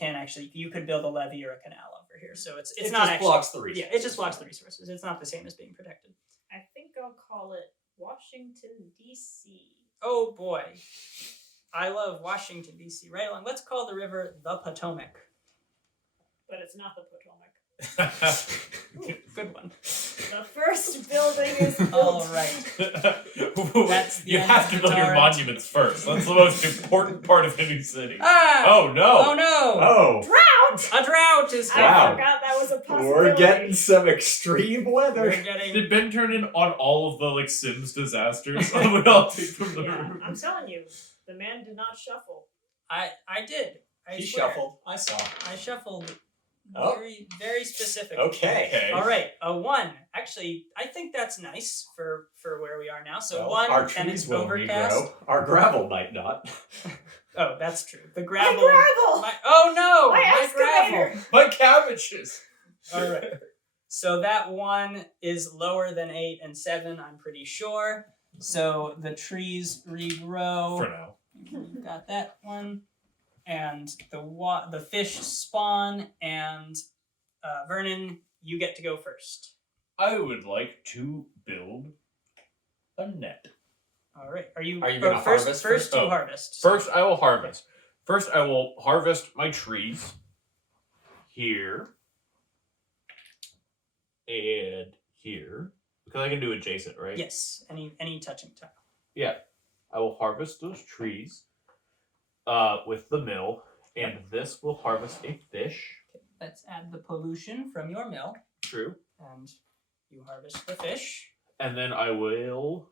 could build a levee or a canal over here. So it's It not just actually, blocks the yeah, resources. it just blocks the resources. It's not the same as being protected. I think I'll call it Washington, D.C. Oh boy, I love Washington D.C. Right along. Let's call the river the Potomac. But it's not the Potomac. Ooh, good one. The first building is built. All right. That's the you end have of to the build your torrent. monuments first. That's the most important part of any city. Ah! Oh no! Oh no! Oh, Drought! A drought is I Wow. forgot that was a possibility. we're getting some extreme weather. We're getting. Did Ben turn in on all of the Sims disasters? I would all take from the Yeah, room. I'm telling you, the man did not shuffle. I did. I He swear. shuffled. I saw. I shuffled Oh. Very, very specific. Okay. All right, a 1. Actually, I think that's nice for where we are now. So Well, 1, our and trees it's will overcast. regrow. Our gravel might not. Oh, that's true. The My gravel. gravel! Oh no! My My excavator! gravel. My cabbages. All right. So that 1 is lower than 8 and 7. I'm pretty sure. So the trees regrow. For now. We've got that one, and the fish spawn. And Vernon, you get to go first. I would like to build a net. All right. Are you gonna first? harvest First, first? you Oh, harvest. First, I will harvest. First, I will harvest my trees here and here because I can do adjacent, right? Yes. Any touching tile. Yeah. I will harvest those trees with the mill, and this will harvest a fish. Let's add the pollution from your mill, True. and you harvest the fish. And then I will.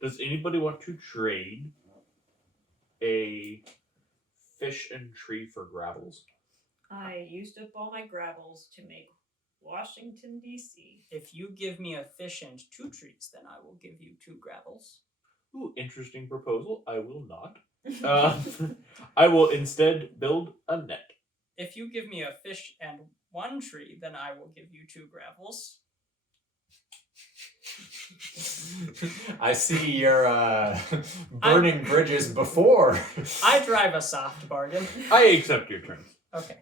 Does anybody want to trade a fish and tree for gravels? I used up all my gravels to make Washington, D.C. If you give me a fish and 2 trees, then I will give you 2 gravels. Ooh, interesting proposal. I will not. I will instead build a net. If you give me a fish and 1 tree, then I will give you 2 gravels. I see your burning bridges before. I drive a soft bargain. I accept your terms. Okay.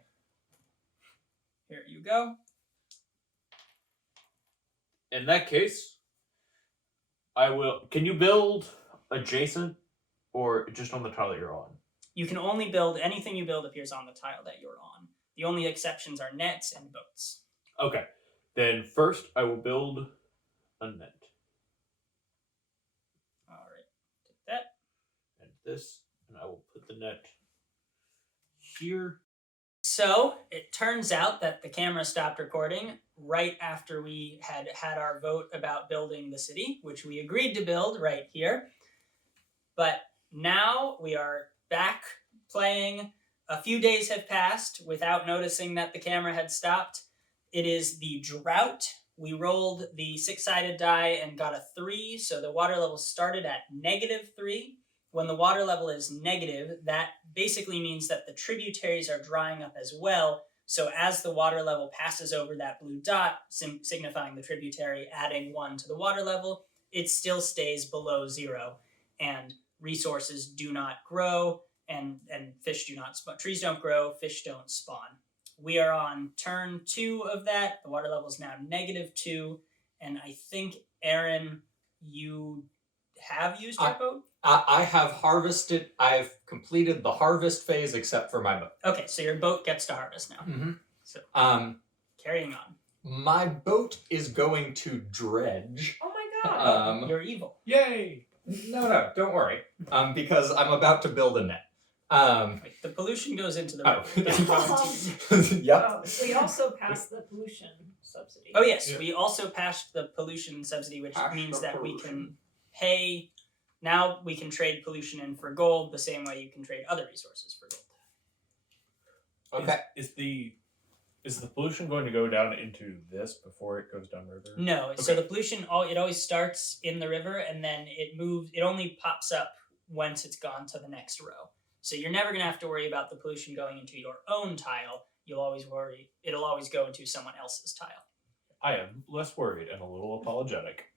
Here you go. In that case, I will. Can you build adjacent or just on the tile that you're on? You can only build anything you build appears on the tile that you're on. The only exceptions are nets and boats. Okay. Then first, I will build a net. All right. Take that. And this, and I will put the net here. So it turns out that the camera stopped recording right after we had our vote about building the city, which we agreed to build right here. But now we are back playing. A few days have passed without noticing that the camera had stopped. It is the drought. We rolled the 6-sided die and got a 3, so the water level started at -3. When the water level is negative, that basically means that the tributaries are drying up as well. So as the water level passes over that blue dot, signifying the tributary adding 1 to the water level, it still stays below 0. And resources do not grow, and fish do not spawn. Trees don't grow, fish don't spawn. We are on turn 2 of that. The water level is now -2. And I think, Aaron, you have used your boat? I have harvested. I've completed the harvest phase except for my boat. Okay, so your boat gets to harvest now. Mm-hmm. So carrying on. My boat is going to dredge. Oh my god! You're evil. Yay! No, don't worry. Because I'm about to build a net. Wait, the pollution goes into the Oh. river. It doesn't go into you. Yep. Oh, we also passed the pollution subsidy. Oh yes, Yeah. we also passed the pollution subsidy, which Passed means the that we pollution. can pay. Now we can trade pollution in for gold the same way you can trade other resources for gold. Okay. Is the pollution going to go down into this before it goes downriver? No, so Okay. the pollution it always starts in the river and then it moves. It only pops up once it's gone to the next row. So you're never going to have to worry about the pollution going into your own tile. You'll always worry it'll always go into someone else's tile. I am less worried and a little apologetic.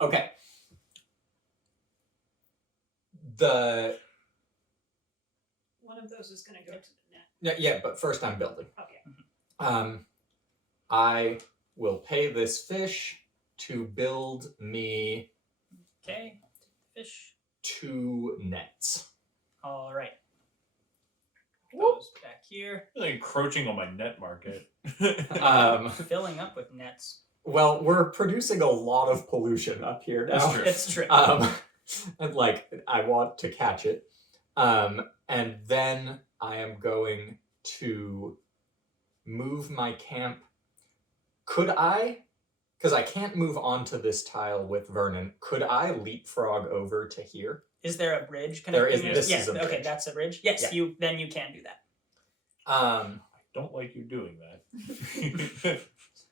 Okay. The One of those is going to go to the net. yeah, but first I'm building. Okay. I will pay this fish to build me Okay, fish. 2 nets. All right. Goes back here, Really encroaching on my net market. filling up with nets. Well, we're producing a lot of pollution up here now. That's true. It's true. And I want to catch it. And then I am going to move my camp. Could I Because I can't move onto this tile with Vernon. Could I leapfrog over to here? Is there a bridge There is- connecting? this yeah, is a okay, bridge. that's a bridge. Yes, Yeah. you can do that. I don't like you doing that.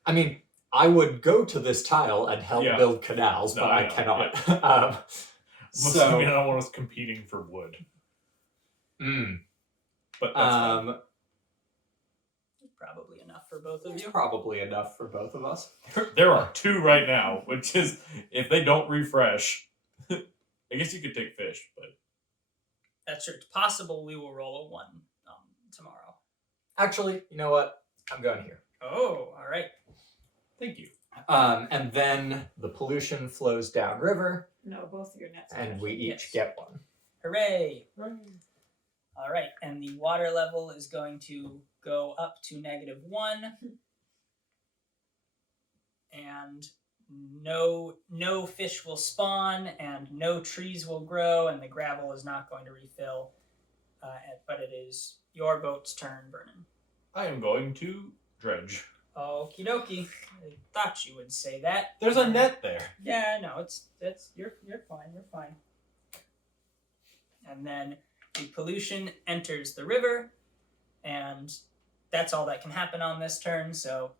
I mean, I would go to this tile and help Yeah. build canals, No, but I I know, cannot. Must I don't want us competing for wood. Mm, But that's fine. Probably enough for both of it's you. probably enough for both of us. There are 2 right now, which is, if they don't refresh, I guess you could take fish, but That's true. It's possible we will roll a 1 tomorrow. Actually, you know what? I'm going here. Oh, all right. thank you. And then the pollution flows downriver, No, both of your nets. and we each Yes. get one. Hooray! All right, and the water level is going to go up to -1, and no fish will spawn, and no trees will grow, and the gravel is not going to refill. But it is your boat's turn, Vernon. I am going to dredge. Okie dokie. I thought you would say that. There's a net there. Yeah, no, it's you're fine. You're fine. And then the pollution enters the river, and that's all that can happen on this turn. So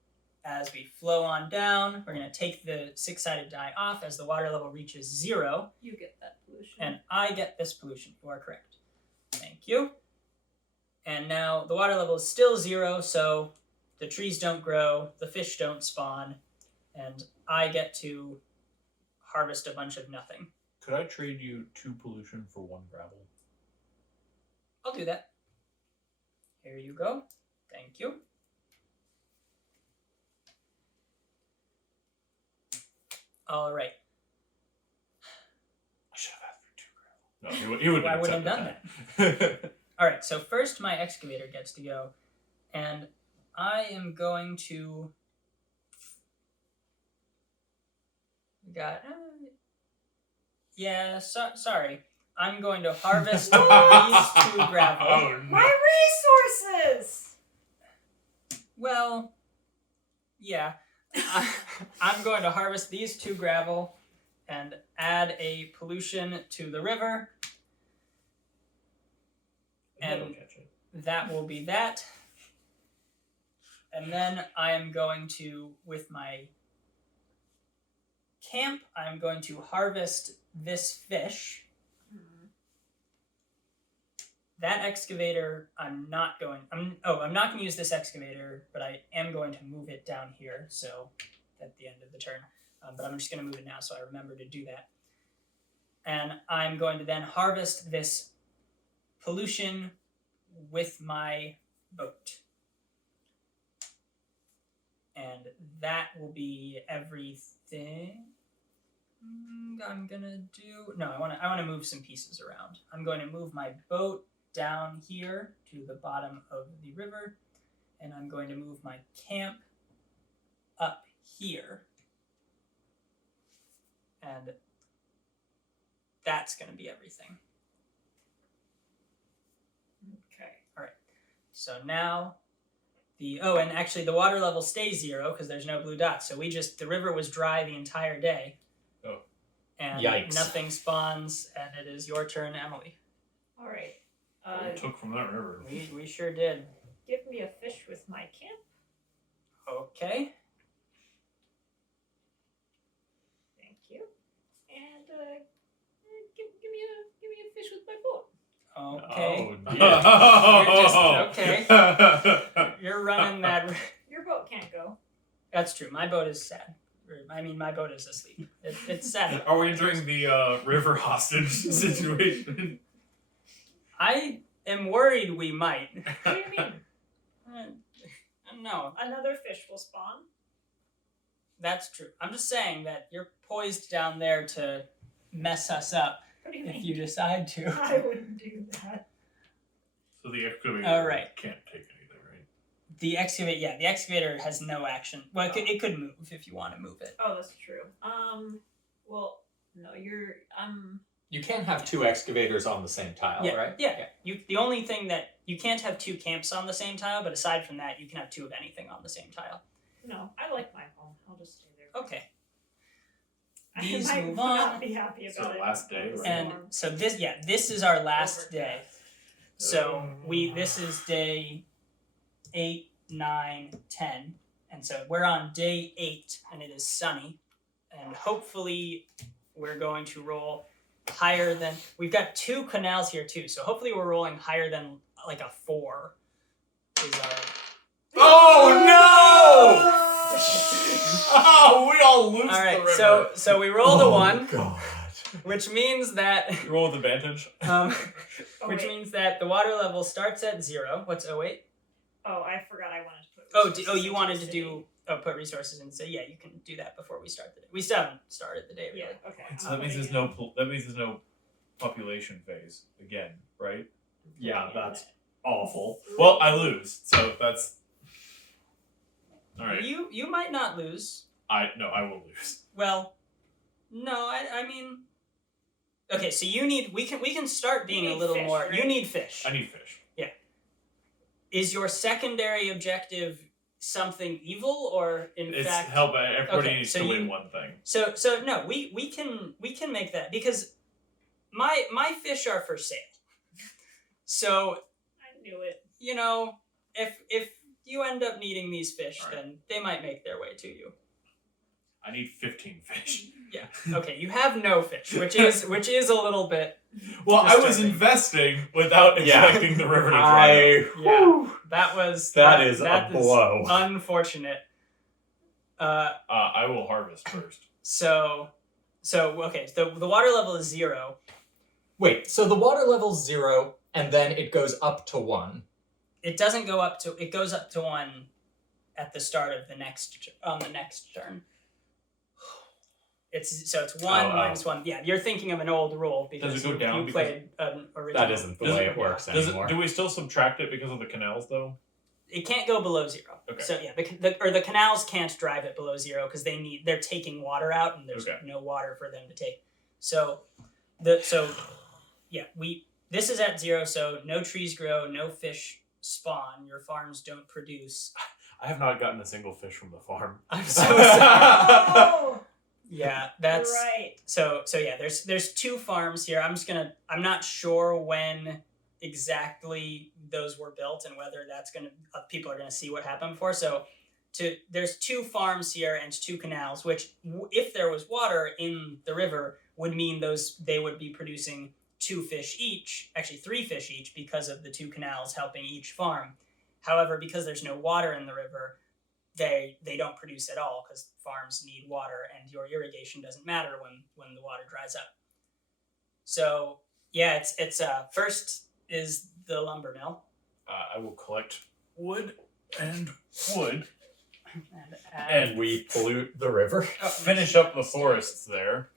as we flow on down, we're going to take the 6-sided die off as the water level reaches 0, You get that pollution. and I get this pollution. You are correct. Thank you. And now the water level is still 0, so the trees don't grow, the fish don't spawn, and I get to harvest a bunch of nothing. Could I trade you 2 pollution for 1 gravel? I'll do that. Here you go. Thank you. All right. I should have asked for 2 gravel. No, he wouldn't I have wouldn't have accepted that. All right. So first, my excavator gets to go, and I am going to. Got. Yeah. Sorry. I'm going to harvest these 2 gravel. Oh, no. My resources! Well, yeah. I'm going to harvest these 2 gravel and add a pollution to the river, That'll and catch it. that will be that. And then I am going to, with my camp, I'm going to harvest this fish. That excavator, I'm not going to use this excavator, but I am going to move it down here, so at the end of the turn. But I'm just going to move it now so I remember to do that. And I'm going to then harvest this pollution with my boat. And that will be everything I'm gonna do. No, I want to move some pieces around. I'm going to move my boat down here to the bottom of the river, and I'm going to move my camp up here, and that's going to be everything. Okay. So now and actually the water level stays 0 because there's no blue dots. So the river was dry the entire day. Oh. And Yikes. nothing spawns, and it is your turn, Emily. All right. We took from that river. We sure did. Give me a fish with my camp. Okay. Thank you. And give me a fish with my boat. Okay. Oh, okay. You're running that. Your boat can't go. That's true. My boat is sad. I mean, my boat is asleep. It's sad. Are we entering the river hostage situation? I am worried we might. What do you mean? No, Another fish will spawn. that's true. I'm just saying that you're poised down there to mess us up What do you if mean? you decide to. I wouldn't do that. So the excavator All right. can't take anything, right? The excavator has no action. Well, it could move if you want to move it. Oh, that's true. Well, no, You can't have 2 excavators on the same tile, right? Yeah. The only thing that you can't have 2 camps on the same tile, but aside from that, you can have 2 of anything on the same tile. no, I like my home. I'll just stay there. Okay. I These might move not on. be happy It's about the it. last day, right? And so this is our last day. So this is day 8, 9, 10. And so we're on day 8 and it is sunny. And hopefully we're going to roll higher than, we've got 2 canals here too. So hopefully we're rolling higher than like a 4 is our, Oh no! Oh, we all lose all the right, river. so we rolled a 1, God. which means that You roll with advantage. which means that the water level starts at 0. What's 08? Oh, I forgot I wanted to put. Oh, resources you into wanted the to city. do put resources in. So yeah, you can do that before we start the day. We still haven't started the day really. Yeah. Okay. So that means there's no population phase again, right? Yeah, that's awful. Well, I lose, so that's all right. You might not lose. I will lose. Well, no, I mean, okay. So you need we can start being You a need little fish, more. right? You need fish. I need fish. Is your secondary objective something evil or in It's fact? help. Everybody Okay, needs so to win you- one thing. So no, we can make that because my fish are for sale. So I knew it. you know, if you end up needing these fish, All right. then they might make their way to you. I need 15 fish. Yeah. Okay. You have no fish, which is a little bit. Well, I was Disturbing. investing without Yeah. expecting the river to dry up. Yeah. That is a blow. unfortunate. I will harvest first. So okay. So the water level is 0. Wait, so the water level's 0, and then it goes up to 1. It doesn't go up to. It goes up to 1 at the start of the next turn. It's 1 Oh. minus 1. Yeah, you're thinking of an old rule because Does it go down you because- played an original. That isn't the Does way it- it works Does anymore. do we still subtract it because of the canals though? It can't go below 0. Okay. So yeah, the canals can't drive it below 0 because they're taking water out and there's Okay. no water for them to take. So this is at 0. So no trees grow, no fish spawn. Your farms don't produce. I have not gotten a single fish from the farm. I'm so sorry. Oh, Yeah, that's you're right. so yeah. There's 2 farms here. I'm not sure when exactly those were built and whether that's people are gonna see what happened before. So there's 2 farms here and 2 canals, which if there was water in the river would mean they would be producing 2 fish each, actually 3 fish each because of the 2 canals helping each farm. However, because there's no water in the river, they don't produce at all because farms need water and your irrigation doesn't matter when the water dries up. So yeah, it's first is the lumber mill. I will collect wood and wood And We pollute the river. finish up the forests there.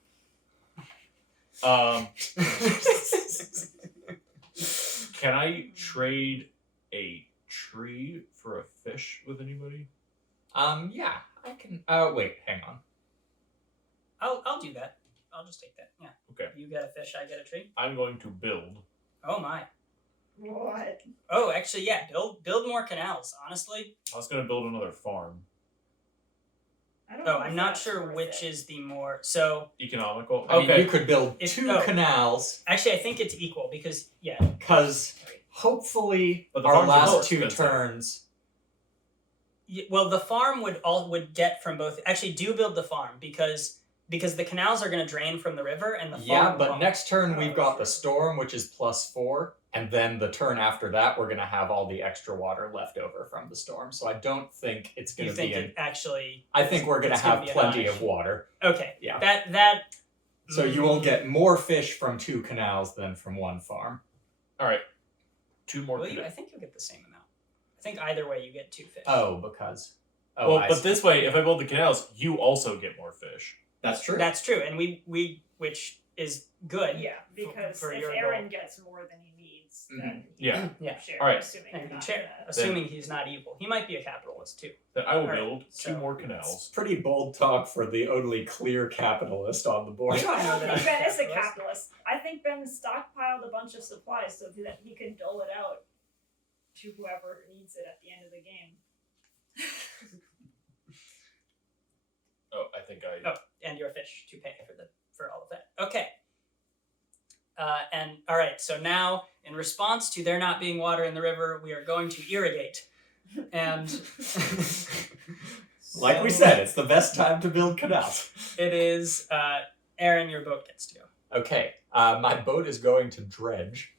Can I trade a tree for a fish with anybody? Yeah, I can. Wait, hang on. I'll do that. I'll just take that. Yeah. Okay. You get a fish, I get a tree. I'm going to build. Oh my. What? Oh, actually, yeah. Build more canals. Honestly. I was going to build another farm. I don't Oh, know I'm if not that's sure worth which it. is the more. So Economical. I mean, Okay. you could build If- 2 oh. canals, actually, I think it's equal because yeah. because hopefully But the our farms are more last 2 expensive. turns. Well, the farm would get from both. Actually, do build the farm because the canals are going to drain from the river and the farm. Yeah, but won't. next turn we've Oh, got sure. the storm, which is +4, and then the turn after that we're gonna have all the extra water left over from the storm. So I don't think it's You gonna think be. it actually? I think we're gonna it's gonna have be a plenty non-issue. of water. Okay. Yeah. That. So you will get more fish from 2 canals than from 1 farm. All right. 2 more. Will you? I canals. think you'll get the same amount. I think either way you get 2 fish. Oh, because. Oh, Well, I but see. this way, if I build the canals, you also get more fish. That's true. That's true, and we which is good. Yeah, because for if your Aaron goal. gets more than he needs, then he Yeah. can Yeah. share. All right. Assuming And you're he not share, gonna- assuming he's not evil. He might be a capitalist too. Then I will All right, build 2 so- more It's canals. pretty bold talk for the only clear capitalist on the board. You don't I know don't that think I'm Ben is a capitalist. capitalist. I think Ben stockpiled a bunch of supplies so that he can dole it out to whoever needs it at the end of the game. Oh, I think I. Oh, and your fish to pay for all of that. Okay. And all right, so now in response to there not being water in the river, we are going to irrigate. And Like we said, it's the best time to build canals. it is Aaron, your boat gets to go. Okay, my boat is going to dredge.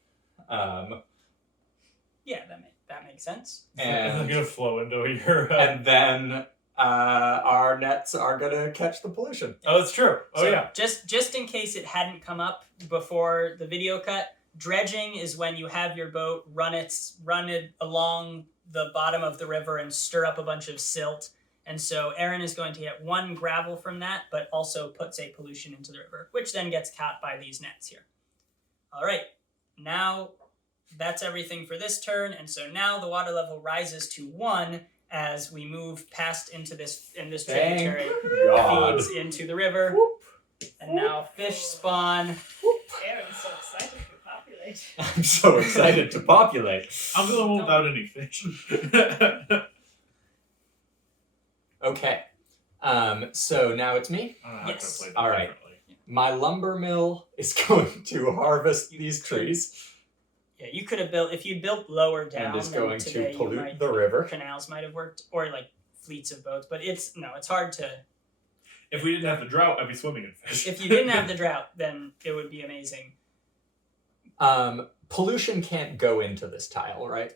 Yeah, that makes sense. I'm And, gonna flow into your. and then our nets are going to catch the pollution. Oh, it's true. Oh, So yeah. Just in case it hadn't come up before the video cut, dredging is when you have your boat run it along the bottom of the river and stir up a bunch of silt. And so Aaron is going to get 1 gravel from that, but also puts a pollution into the river, which then gets caught by these nets here. All right, now that's everything for this turn, and so now the water level rises to 1 as we move past into this Thank tributary God. feeds into the river. And now fish spawn. Aaron's so excited to populate. I'm so excited to populate. I'm the one without any fish. Okay, so now it's me. Yes. All right. My lumber mill is going to harvest these trees Yeah, you could have built if you built lower down. and is then going today to pollute you might, the river. Canals might have worked, or like fleets of boats, but it's hard to. If we didn't have the drought, I'd be swimming in fish. If you didn't have the drought, then it would be amazing. Pollution can't go into this tile, right?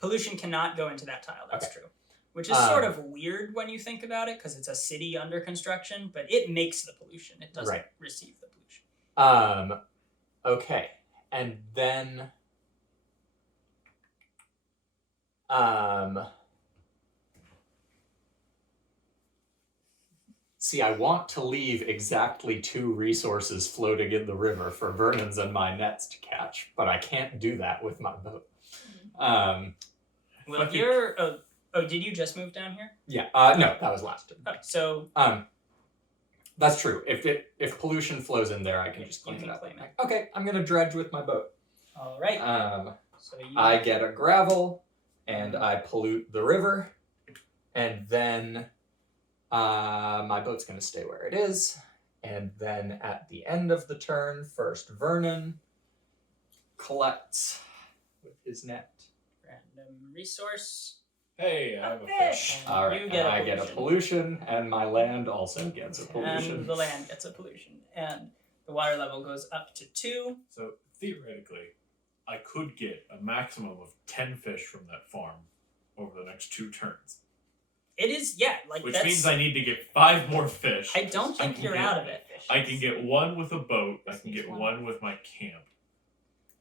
Pollution cannot go into that tile. That's Okay. true. Which is sort of weird when you think about it, because it's a city under construction, but it makes the pollution. It doesn't Right. receive the pollution. Okay, and then see, I want to leave exactly 2 resources floating in the river for Vernon's and my nets to catch, but I can't do that with my boat. Well, Fuck it. you're. Oh, did you just move down here? Yeah, no, that was last turn. Oh, so That's true. If pollution flows in there, I can just clean you it can up. claim it. Okay, I'm gonna dredge with my boat. All right. So you. I get a gravel, and I pollute the river, and then my boat's gonna stay where it is, and then at the end of the turn, first Vernon collects with his net. Random resource. Hey, I have a A fish. fish. All right, You and get a I get a pollution, and my land also gets a pollution. And the land gets a pollution. And the water level goes up to 2. So theoretically, I could get a maximum of 10 fish from that farm over the next 2 turns. It is, yeah, like Which that's. means I need to get 5 more fish. I don't think you're out of it. I can get 1 with a boat. I This can needs get one. 1 with my camp.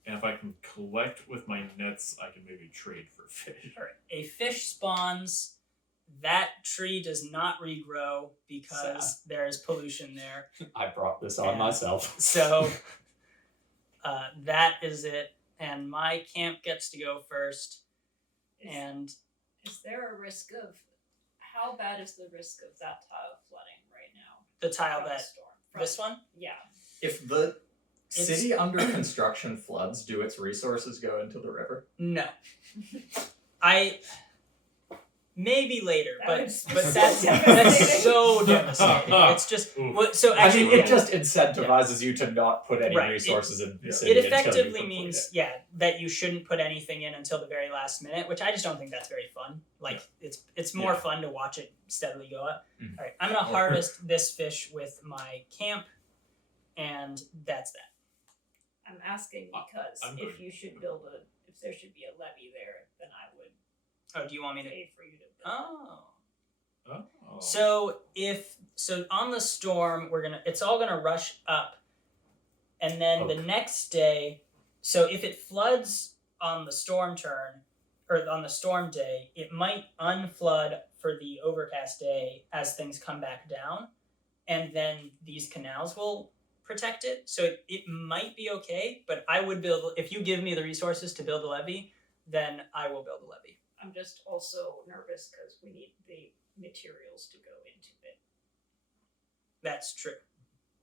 And if I can collect with my nets, I can maybe trade for fish. All right. A fish spawns. That tree does not regrow because there's pollution there. I brought this on Yeah. myself. So that is it. And my camp gets to go first. And Is there a risk of how bad is the risk of that tile flooding right now? the tile From the that storm. this one. Yeah. If the It's- city under construction floods, do its resources go into the river? No. I maybe later, That but would- but that's devastating. so devastating. It's just Oof. well, so I actually mean, it just incentivizes you to not put any Right, it- resources in the it city. it until you effectively complete means it. that you shouldn't put anything in until the very last minute, which I just don't think that's very fun. Like it's more Yeah. fun to watch it steadily go up. Mhm. All right, I'm gonna harvest this fish with my camp, and that's that. I'm asking because I'm if good. you should build if there should be a levee there, then I would Oh, do you want me to? pay for you to build. Oh. Oh. So on the storm, it's all gonna rush up, and then the Okay. next day, so if it floods on the storm turn or on the storm day, it might unflood for the overcast day as things come back down, and then these canals will protect it. So it might be okay, but I would build if you give me the resources to build a levee, then I will build a levee. I'm just also nervous because we need the materials to go into it. That's true.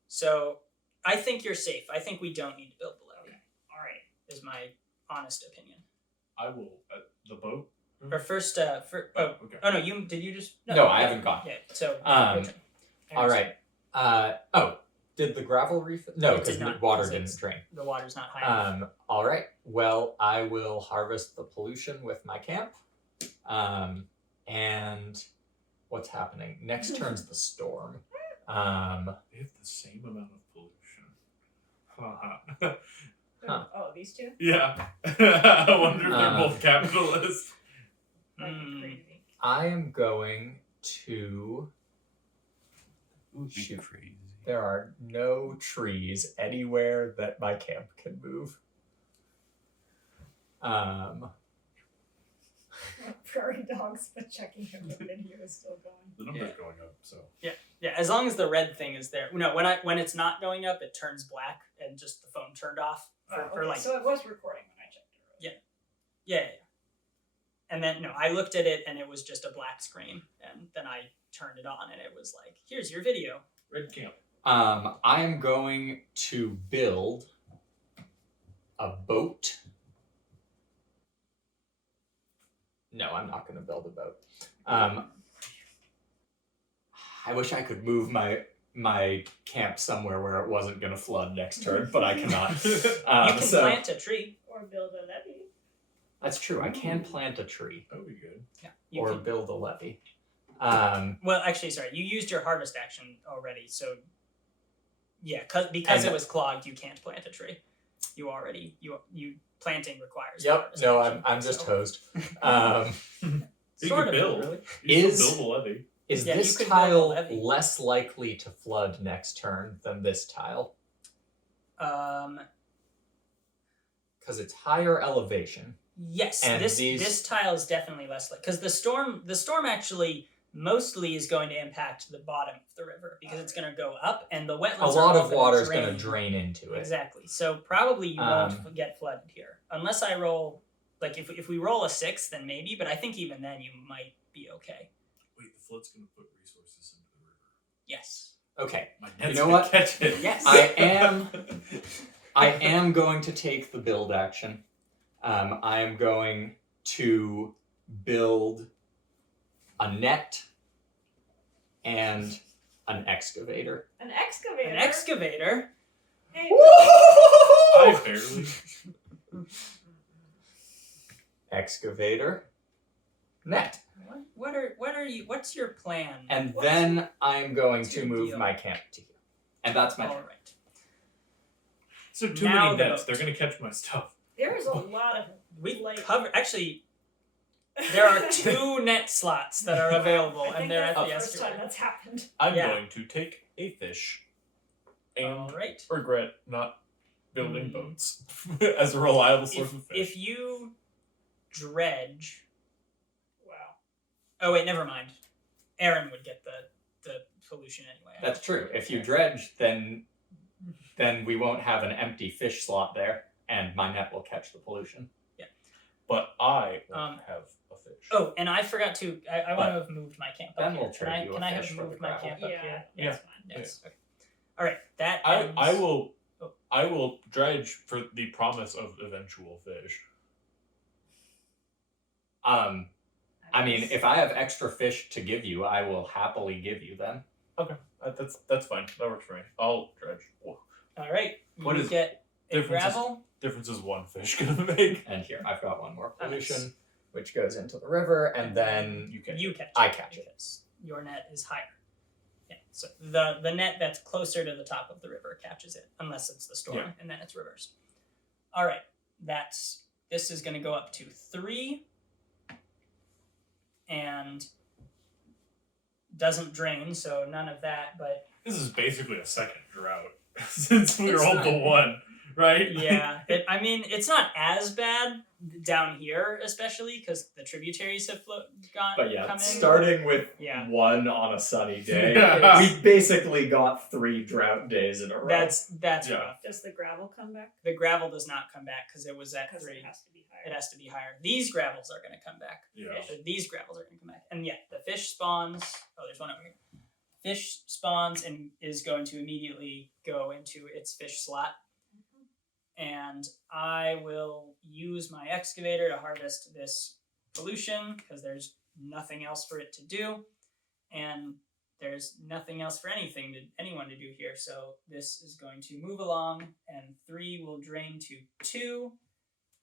So I think you're safe. I think we don't need to build the levee. All right. Is my honest opinion. I will. The boat? Or first, Okay. oh no, did you just? No, I haven't gone. Yeah. So Um, your turn. All right. Did the gravel refill? No, It because did the not, water because didn't it's- drain. The water's not high enough. All right. Well, I will harvest the pollution with my camp. And what's happening? Next turn's the storm. They have the same amount of pollution. Haha. Huh. Oh, these two? Yeah. I wonder if they're both capitalists. That'd be Mm. crazy. I am going to. Shoot. Crazy. There are no trees anywhere that my camp can move. Prairie dogs, but checking if the video is still going. The number's going up, so. Yeah, as long as the red thing is there. No, when it's not going up, it turns black and just the phone turned off for like So it was recording when I checked it earlier. yeah. And then no, I looked at it and it was just a black screen, and then I turned it on and it was like, here's your video. Red camp. I am going to build a boat. No, I'm not going to build a boat. I wish I could move my camp somewhere where it wasn't going to flood next turn, but I cannot. You can plant a tree. Or build a levee. That's true. I can plant a tree That would be good. Yeah. You or can, build a levee. well, actually, sorry, you used your harvest action already, so yeah, because it was clogged, you can't plant a tree. You planting requires. Yep. harvest No, action, I'm just so- hosed. You Sort could of, build. really. You Is- still build a levee. Is Yeah, this you could build a tile levee. less likely to flood next turn than this tile? Because it's higher elevation. Yes, And this these- this tile is definitely less like because the storm actually mostly is going to impact the bottom of the river because it's going to go up and the wetlands. A are lot all of water is drain. going to drain into it. Exactly. So probably you won't Um, get flooded here unless I roll like if we roll a 6, then maybe. But I think even then you might be okay. Wait, the flood's gonna put resources into the river. Yes. Okay. My net's know gonna what? catch it. Yes. I am going to take the build action. I am going to build a net and an excavator. An excavator. An excavator. Hey, I barely. Excavator. Net. What are you? What's your plan? And What's- then I'm going what's to your move deal? my camp to here. And that's my All turn. right. So too Now many the nets. boat. They're gonna catch my stuff. there is a lot of We like cover actually. There are 2 net slots that are available, I think and they're at that's the the first time estuary. that's happened. I'm Yeah. going to take a fish and All right. regret not building Hmm. boats as a reliable source of fish. If you dredge, Wow. oh wait, never mind. Aaron would get the pollution anyway. That's true. If you dredge, then we won't have an empty fish slot there, and my net will catch the pollution. But I won't Um, have a fish. Oh, and I forgot to. I want to have moved my camp up Ben here. will trade you a Can I fish have for the moved my gravel. camp up Yeah, here? Yeah. that's fine. Yes. Okay. All right. That. I ends- will Oh. I will dredge for the promise of eventual fish. I mean, if I have extra fish to give you, I will happily give you them. That's fine. That works for me. I'll dredge. Whoa. All right. What you is get a differences? gravel? Difference is one fish gonna make. And here, I've got one more Oh, pollution, nice. which goes into the river, and then You can. You catch. I it catch it. because your net is higher. Yeah. So the net that's closer to the top of the river catches it, unless it's the storm, Yeah. and then it's reversed. All right. This is going to go up to 3, and doesn't drain, so none of that. But This is basically a second drought since we It's rolled not- the 1, right? yeah, I mean, it's not as bad down here, especially because the tributaries have come in. starting with Yeah. 1 on a sunny day, Yeah. we basically got 3 drought days in a row. That's Yeah. rough. Does the gravel come back? The gravel does not come back because it was at Because 3. it has to be higher. It has to be higher. These gravels are going to come back. Yeah. So these gravels are going to come back. And yeah, the fish spawns. Oh, there's one over here. Fish spawns and is going to immediately go into its fish slot. And I will use my excavator to harvest this pollution because there's nothing else for it to do. And there's nothing else for anyone to do here. So this is going to move along, and 3 will drain to 2,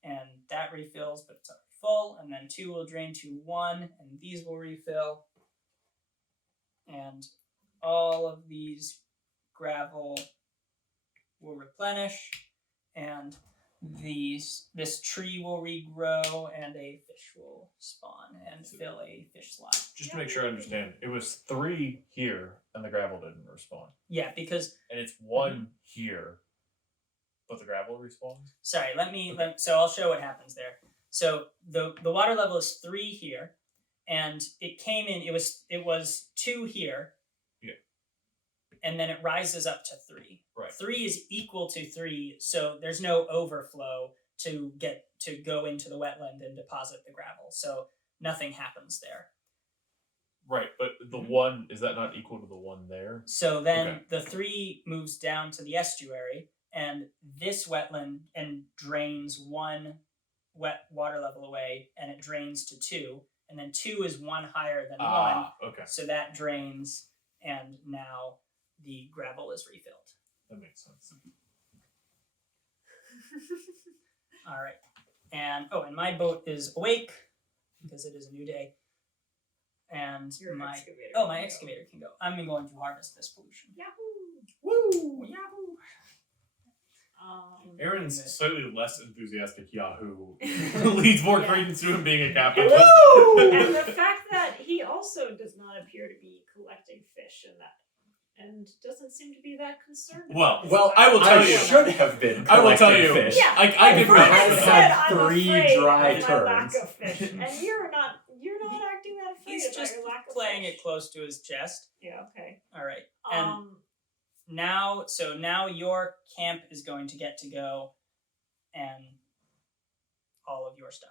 and that refills, but it's already full. And then 2 will drain to 1, and these will refill. And all of these gravel will replenish, and this tree will regrow, and a fish will spawn and fill a fish slot. Just to make sure I understand, it was 3 here, and the gravel didn't respawn. Yeah, because And it's 1 here, but the gravel respawns? sorry, so I'll show what happens there. So the water level is 3 here, and it came in. It was 2 here. Yeah. And then it rises up to 3. Right. 3 is equal to 3, so there's no overflow to go into the wetland and deposit the gravel. So nothing happens there. Right, but the 1, is that not equal to the 1 there? So then Okay. the 3 moves down to the estuary, and this wetland and drains 1 wet water level away, and it drains to 2, and then 2 is 1 higher than 1, Okay. so that drains, and now the gravel is refilled. That makes sense. All right, and my boat is awake because it is a new day, and Your my excavator. my excavator can go. I'm going to harvest this pollution. Yahoo! Woo! Yahoo! Aaron's slightly less enthusiastic Yahoo leads more credence to him being a capitalist. And the fact that he also does not appear to be collecting fish and doesn't seem to be that concerned. Well, about I will tell I you. should have been I will tell collecting you. fish. Yeah, I can Vernon vouch for said, that. Had I'm 3 afraid dry of my lack turns. of fish, and you're not acting that afraid He's about just your lack of playing fish. it close to his chest. Yeah. Okay. All right, and now your camp is going to get to go, and all of your stuff.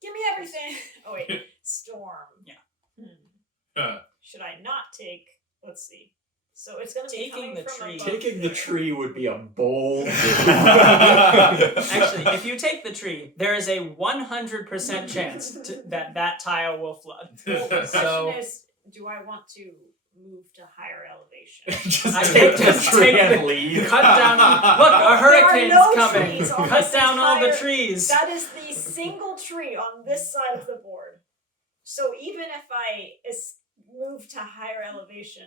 Give me everything. Oh wait, storm. Yeah. Should I not take? Let's see. So it's going to be Taking coming the from tree. above Taking the there. tree would be a bold move. Actually, if you take the tree, there is a 100% chance that tile will flood. Well, the So- question is, do I want to move to higher elevation? Just I take think just the tree take and the- leave. Cut down. Look, a hurricane's no coming. trees on Cut this down all the entire- trees. That is the single tree on this side of the board. So even if I move to higher elevation,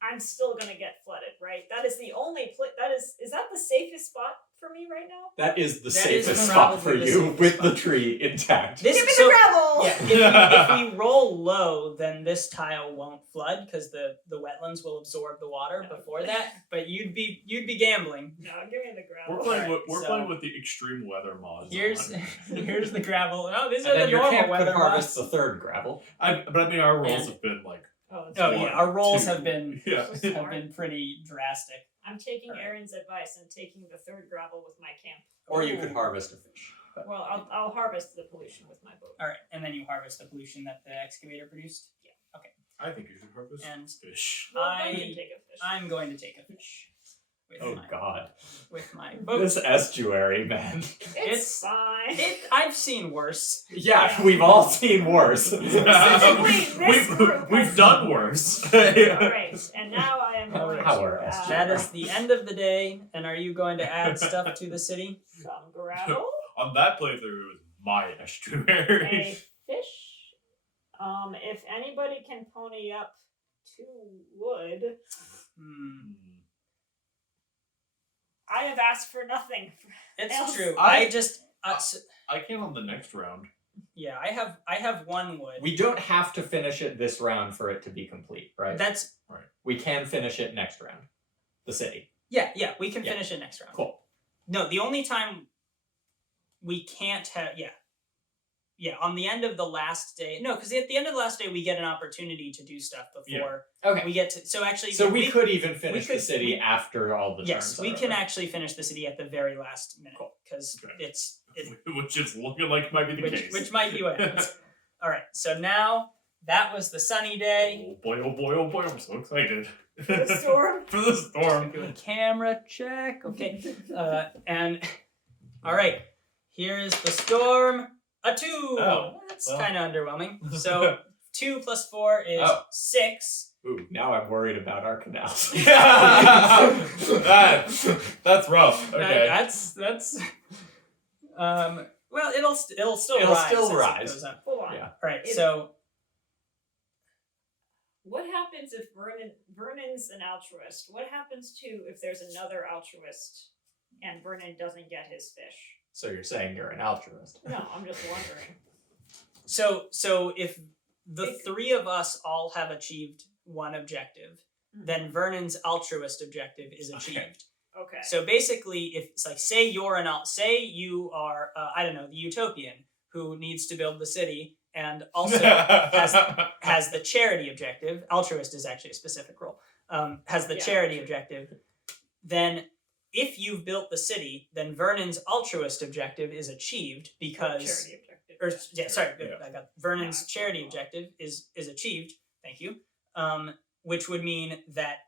I'm still going to get flooded, right? That is the only place. Is that the safest spot for me right now? That is the That is safest spot for probably the you safest with spot. the tree intact. This Give me so, the gravel. Yeah, if we roll low, then this tile won't flood because the wetlands will absorb the water before that. But you'd be gambling. No, give me the gravel. We're So- playing with the extreme weather mods. Here's on. here's the gravel. Oh, these And are then the your normal camp could weather harvest mods. the 3rd gravel. But I mean, our rolls And- have been like, Oh, that's Oh right. yeah, our rolls 2. have been Yeah. So have smart. been pretty drastic. I'm taking Alright. Aaron's advice and taking the 3rd gravel with my camp. Or you could harvest a fish. Well, I'll harvest the pollution with my boat. All right, and then you harvest the pollution that the excavator produced. I think you should harvest And fish. Well, I- Ben can take a fish. I'm going to take a fish with Oh my god. with my boat. This estuary, man. It's fine. I've seen worse. Yeah, we've all seen worse. Specifically, this group We've has done seen worse. Alright, and now I am going Our to estuary. That is the end of the day. And are you going to add stuff to the city? some gravel, On that playthrough, it was my a estuary. fish. If anybody can pony up 2 wood, Hmm. I have asked for nothing. It's Else- true. I- I just I came on the next round. yeah. I have 1 wood. We don't have to finish it this round for it to be complete, right? That's We can finish it next round. The city. yeah. We can Yeah. finish it next round. Cool. No, the only time we can't have on the end of the last day. No, because at the end of the last day we get an opportunity to do stuff before Okay. we get to. So actually, So we could even finish could- the city we- after all the yes, turns. we are can over. actually finish the city at the very last minute because Okay. it's Which is looking like might be the case. which might be what happens. All right, so now that was the sunny day. Oh boy, oh boy, oh boy, I'm so excited. The storm. For the storm. Do a camera check. Okay, and all right, here's the storm. A 2. Oh, That's well. kind of underwhelming. So 2 plus 4 is Oh. 6. Ooh, now I'm worried about our canals. That's rough. Okay. That's. Well, it'll still It'll rise. still as it rise. goes up. Hold on. Yeah. All right. It- So What happens if Vernon's an altruist? What happens to if there's another altruist and Vernon doesn't get his fish? So you're saying you're an altruist? No, I'm just wondering. so if the It- three of us all have achieved one objective, then Vernon's altruist objective is achieved. Okay. So basically, if it's like, say you are, I don't know, the utopian who needs to build the city and also has the charity objective. Altruist is actually a specific role. Has the Yeah. charity objective. Then, if you've built the city, then Vernon's altruist objective is achieved because, charity objective. or yeah, sorry, Yeah. I got Vernon's Yeah, it's charity wrong. objective is achieved. Thank you. Which would mean that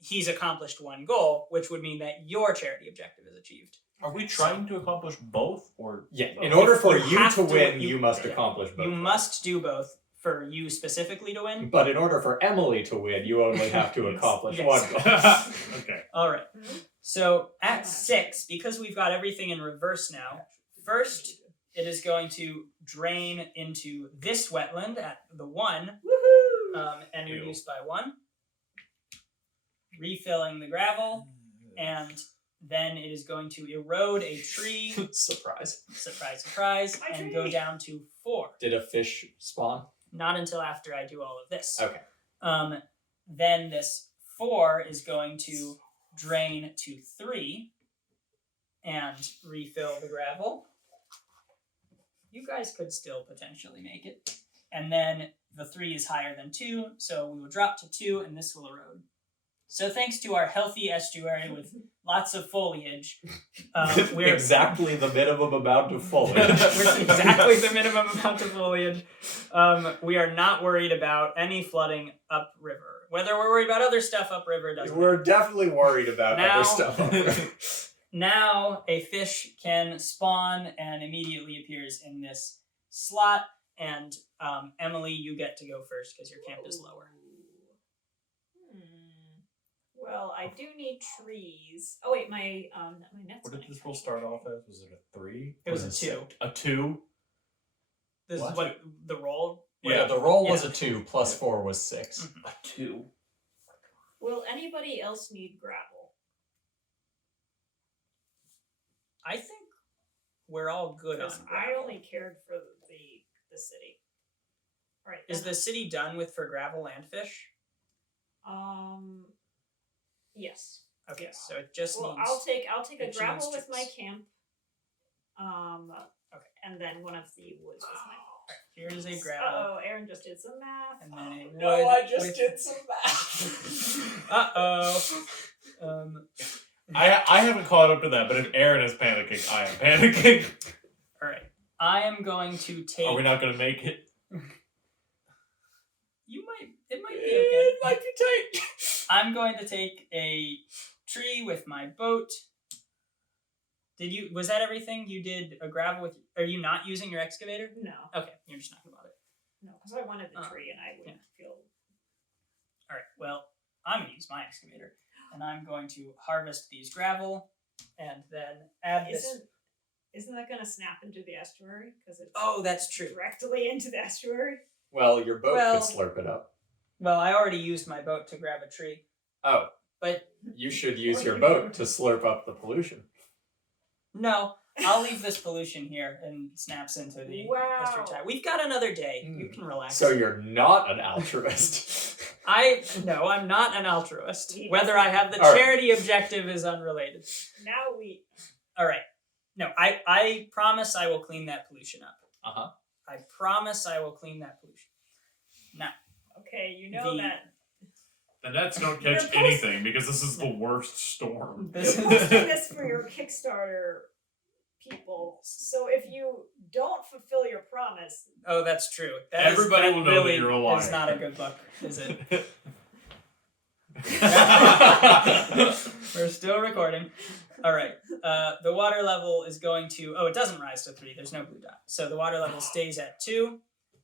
he's accomplished one goal, which would mean that your charity objective is achieved. Are we trying to accomplish both, or Yeah. In Well, order for you you have to to- win, you- you must yeah. accomplish both. You must do both for you specifically to win. But in order for Emily to win, you only have to accomplish Yes. one goal. okay? All right. Mhm. So at 6, because we've got everything in reverse now, first it is going to drain into this wetland at the 1 Woohoo! and Ew. reduce by 1, refilling the gravel, and then it is going to erode a tree, Surprise. surprise, surprise, My and go tree. down to 4. Did a fish spawn? Not until after I do all of this. Okay. Then this 4 is going to drain to 3 and refill the gravel. You guys could still potentially make it. And then the 3 is higher than 2, so we will drop to 2 and this will erode. So thanks to our healthy estuary with lots of foliage, we're exactly the minimum amount of foliage. We're exactly the minimum amount of foliage. We are not worried about any flooding upriver. Whether we're worried about other stuff upriver doesn't matter. We're definitely worried about Now- other stuff. Now a fish can spawn and immediately appears in this slot. And Emily, you get to go first because your camp is lower. Well, I do need trees. Oh wait, my net's What did gonna this catch roll me. start off as? Was it a 3? It was a 2. A 2? This What? is what the roll. Yeah, the roll was Yeah. a 2, plus 4 was 6. Mhm. A 2. Will anybody else need gravel? I think we're all good on Because gravel. I only cared for the city. All right. Is then- the city done with for gravel and fish? Yes. Okay, so it just Well, needs. I'll take a it gravel needs with my trees. camp. Okay. And then one of the woods with my. Here's a gravel. Oh, Aaron just did some math. And then a wood. No, I just with- did some math. Uh-oh. I haven't caught up to that, but if Aaron is panicking, I am panicking. All right. I am going to take. Are we not going to make it? You might. It might be It okay. might be tight. I'm going to take a tree with my boat. Did you? Was that everything? You did a gravel with. Are you not using your excavator? No, Okay, you're just not gonna bother. no, because I wanted the Oh, tree and I wouldn't feel. All right. Well, I'm gonna use my excavator, and I'm going to harvest these gravel, and then add this. Isn't that going to snap into the estuary? Because it's Oh, that's true. directly into the estuary. Well, your boat Well- could slurp it up. Well, I already used my boat to grab a tree, Oh, but you should use your boat to slurp up the pollution. no, I'll leave this pollution here and it snaps into the Wow. estuary tide. We've got another day. You can relax. So you're not an altruist. No, I'm not an altruist. He Whether I have the All right. charity objective is unrelated. Now we. All right. No, I promise I will clean that pollution up. Uh-huh. I promise I will clean that pollution. Now, Okay, you know The- that. The nets don't You're catch post- anything because this is the worst storm. this You're posting this for your Kickstarter people. So if you don't fulfill your promise, oh, that's true. Everybody that will know that really you're a liar. is not a good look, is it? We're still recording. All right. The water level is going to. Oh, it doesn't rise to 3. There's no blue dot. So the water level stays at 2,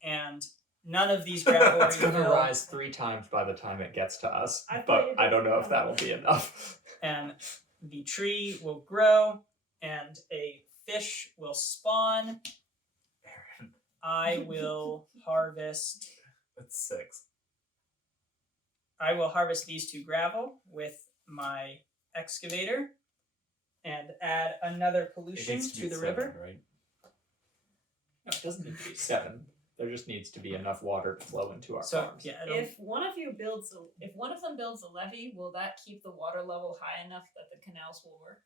and none of these gravel It's going to refill, rise 3 times by the time it gets to us, I thought but you I don't did- know if that will be enough. and the tree will grow, and a fish will spawn. I will harvest. That's 6. I will harvest these 2 gravel with my excavator, and add another pollution to the river. Right? No, it doesn't need to be 7. There just needs to be enough water to flow into our So farms. yeah, it'll, If one of them builds a levee, will that keep the water level high enough that the canals will work?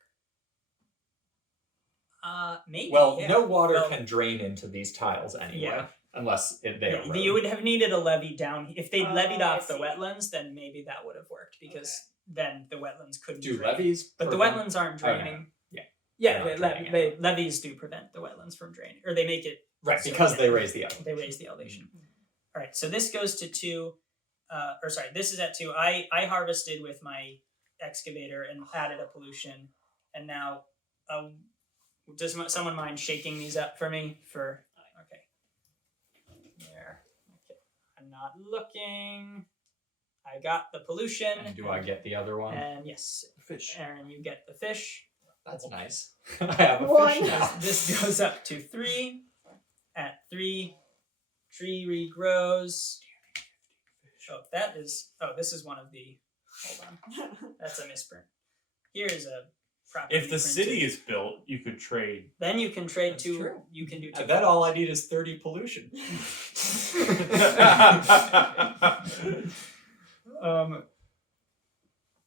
maybe. Well, yeah. no water Well, can drain into these tiles anyway, Yeah. unless they Yeah, erode. you would have needed a levee down. If they'd levied I off the see. wetlands, then maybe that would have worked because then the wetlands couldn't Do drain. levees But the prevent- wetlands aren't Oh, no. draining. Yeah. Yeah, They're not draining they levees do prevent the wetlands from draining, or they make it. Right, so, because yeah, they raise the elevation. They raise the elevation. All right, so this goes to 2. Or sorry, this is at 2. I harvested with my excavator and added a pollution, and now, does someone mind shaking these up for me? Okay. There. Okay. I'm not looking. I got the pollution. And do I get the other one? And yes, Fish. Aaron, you get the fish. That's nice. I have a One. fish now. This goes up to 3. At 3, tree regrows. This is one of the. Hold on, that's a misprint. Here is a properly If the city printed. is built, you could trade. Then you can trade That's 2. true. You can do 2. I bet all I need is 30 pollution.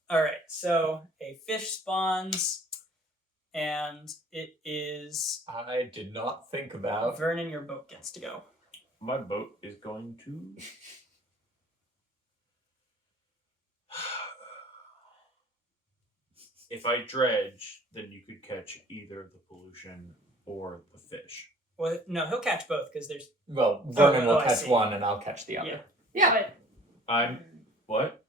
All right, so a fish spawns, and it is I did not think about. Vernon. Your boat gets to go. My boat is going to. If I dredge, then you could catch either the pollution or the fish. Well, no, he'll catch both because there's. Well, Vernon will I catch see. one and I'll catch the other. Yeah. But I'm. What?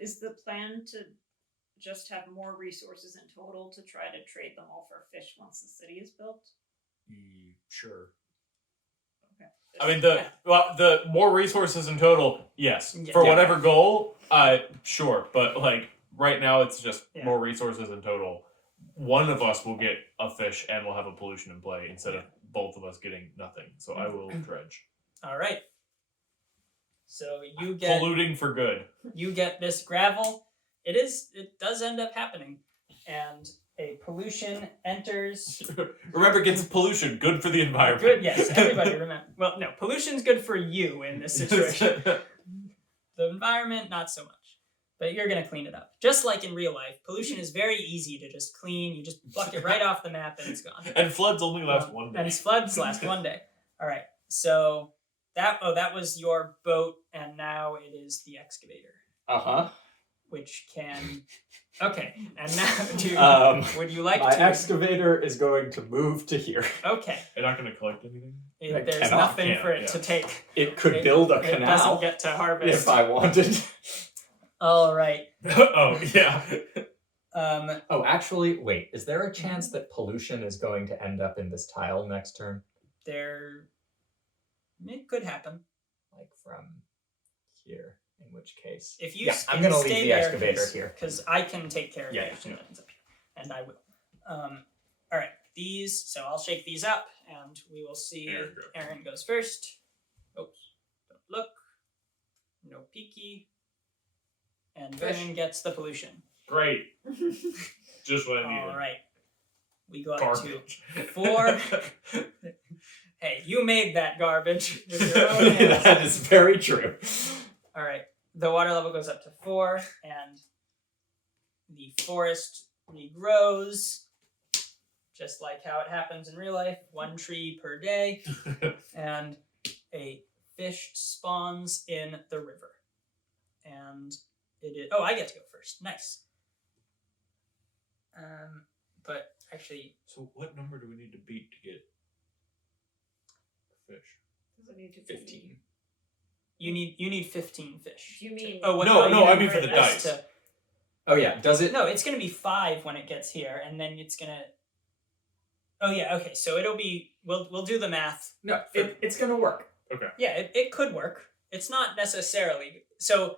is the plan to just have more resources in total to try to trade them all for fish once the city is built? Sure. Okay. I mean, the more resources in total, yes. Yeah. For Yeah. whatever goal, sure. But like right now, it's just Yeah. more resources in total. One of us will get a fish and we'll have a pollution in play instead of both of us getting nothing. So I will dredge. All right. So you get Polluting for good. this gravel. It does end up happening, and a pollution enters. Remember, gets pollution. Good for the environment. Good, yes, everybody remember. Well, no, pollution's good for you in this situation. The environment, not so much. But you're gonna clean it up. Just like in real life, pollution is very easy to just clean. You just pluck it right off the map and it's gone. And floods only last one day. And floods last one day. All right. So that was your boat, and now it is the excavator, Uh-huh. which can. Okay. And now, would you like My to? excavator is going to move to here. Okay. You're not going to collect anything? I There's cannot, nothing for it to take. It could It- build a It doesn't canal get to harvest. if I wanted. All right. Oh, yeah. Oh, actually, wait. Is there a chance that pollution is going to end up in this tile next turn? It could happen Like from here, in which case. if you. Yeah, I'm going to leave the excavator here. because I can take care of Yeah, everything that ends up here, and I will. All right. These. So I'll shake these up, and we will see. Aaron goes. Aaron goes first. Oops. Don't look. No peeky. And Fish. Vernon gets the pollution. Great. Just what I needed. All right. We go up Garbage. to 4. Hey, you made that garbage with your own hands. That is very true. All right. The water level goes up to 4, and the forest regrows, just like how it happens in real life. 1 tree per day, and a fish spawns in the river. And it is. Oh, I get to go first. Nice. But actually, So what number do we need to beat to get fish? Does it need to be 15. you need 15 fish. Do you mean? Oh, what, No, oh, no, you I mean mean for the as dice. Oh, yeah. Does it? No, it's gonna be 5 when it gets here, and then it's gonna. Oh yeah, okay. So it'll be. We'll do the math. No, it's going to work. Yeah, it could work. It's not necessarily so.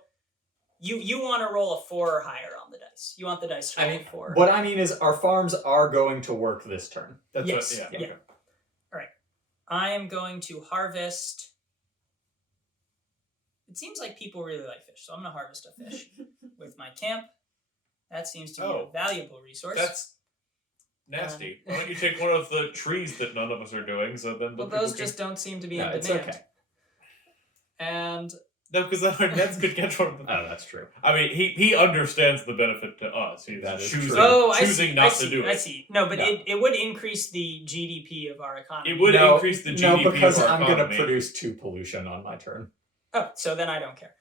You want to roll a 4 or higher on the dice. You want the dice to roll a 4. What I mean is our farms are going to work this turn. That's Yes, what. yeah. Okay. All right. I am going to harvest. It seems like people really like fish, so I'm going to harvest a fish with my camp. That seems to be a valuable resource. That's nasty. Why don't you take one of the trees that none of us are doing? So then. Well, those just don't seem to be in it's demand. okay. And No, because then our nets could get one of them. Oh, that's true. I mean, he understands the benefit to us. He's That is choosing, true. choosing not to do it. I see. No, but No. It would increase the GDP of our economy. It would increase the GDP No, because of our I'm going to economy. produce 2 pollution on my turn. Oh, so then I don't care.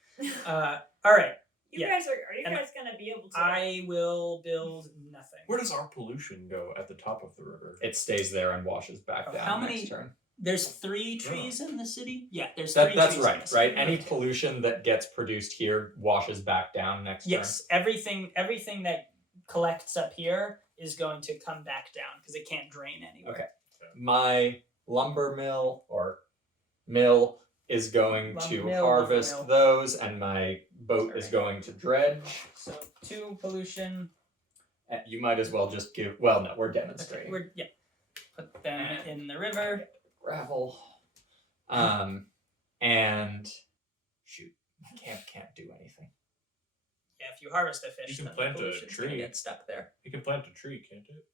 All right. You Yeah. guys are you And guys gonna be able to? I will build nothing. Where does our pollution go at the top of the river? It stays there and washes back Oh, down how next many- turn. There's 3 trees in the city? Yeah, there's That's 3 trees in the right, city. right? Any Okay. pollution that gets produced here washes back down next Yes, everything that collects up here is going to come back down because it can't drain anywhere. Okay. turn. My lumber mill is going Lumber to mill, harvest lumber mill. those, and my boat is Alright. going to dredge. So 2 pollution. You might as well just give. Well, no, we're Okay, demonstrating. put them in the river. Gravel. And shoot, my camp can't do anything. Yeah, if you harvest a fish, You can then plant the a pollution's gonna tree. get stuck there. You can plant a tree, can't it?